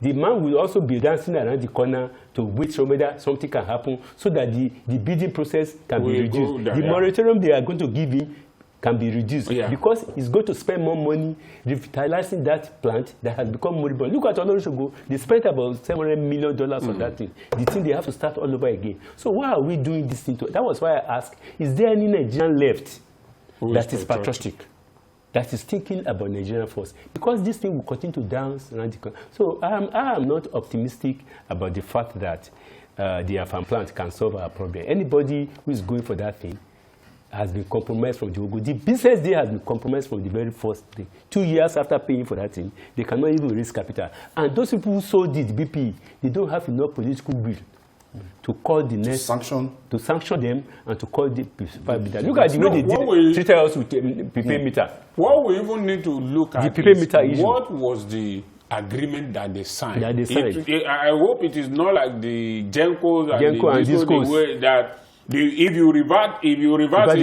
the man will also be dancing around the corner to wait for whether something can happen so that the bidding process can be reduced. The moratorium they are going to give him can be reduced because he's going to spend more money revitalizing that plant that has become moribund. Look at Olorosogbo. They spent about $700 million on that thing. The thing they have to start all over again. So why are we doing this thing? That was why I asked, is there any Nigerian left that is patriotic, that is thinking about Nigerian first? Because this thing will continue to dance around the corner. So I am not optimistic about the fact that the AFAM plant can solve our problem. Anybody who is going for that thing has been compromised from the Ogo. The business day has been compromised from the very first day. 2 years after paying for that thing, they cannot even raise capital. And those people who sold it, BP, they don't have enough political will to call the next to sanction them and to call the bidder. Look at the way they treated us with prepaid meter. What we even need to look at the prepaid meter issue. What was the agreement that they signed? I hope it is not like the Gencos and the Discos way that if you revert it,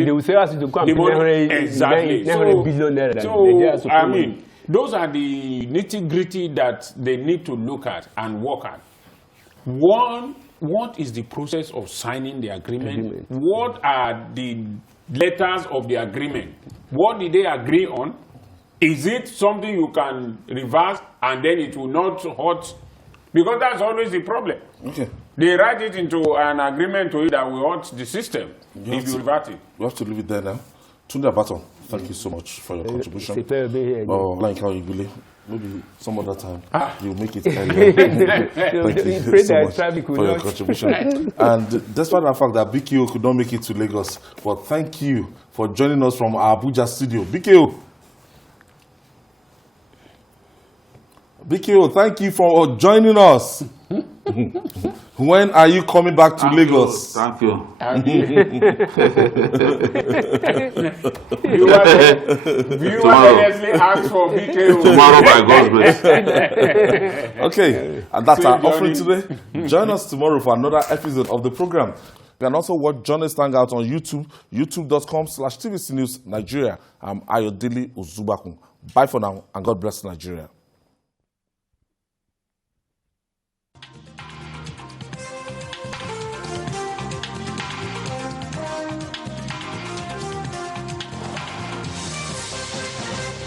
they will say us to come exactly. So I mean, those are the nitty-gritty that they need to look at and work at. One, what is the process of signing the agreement? What are the letters of the agreement? What did they agree on? Is it something you can reverse and then it will not hurt? Because that's always the problem. Okay. They write it into an agreement to it that will hurt the system if you revert it. We have to leave it there now. Tunde Baton, thank you so much for your contribution. Maybe some other time you'll make it earlier. Thank you so much for your contribution. And despite the fact that BKO could not make it to Lagos, but thank you for joining us from our Abuja studio. BKO, thank you for joining us. When are you coming back to Lagos? Thank you. Viewers honestly ask for VKO. Tomorrow by God's grace. Okay, and that's our Same offering journey. today. Join us tomorrow for another episode of the program. You can also watch Journalist Hangout on YouTube, youtube.com/TVC News Nigeria. I'm Ayodele Uzubakun. Bye for now, and God bless Nigeria.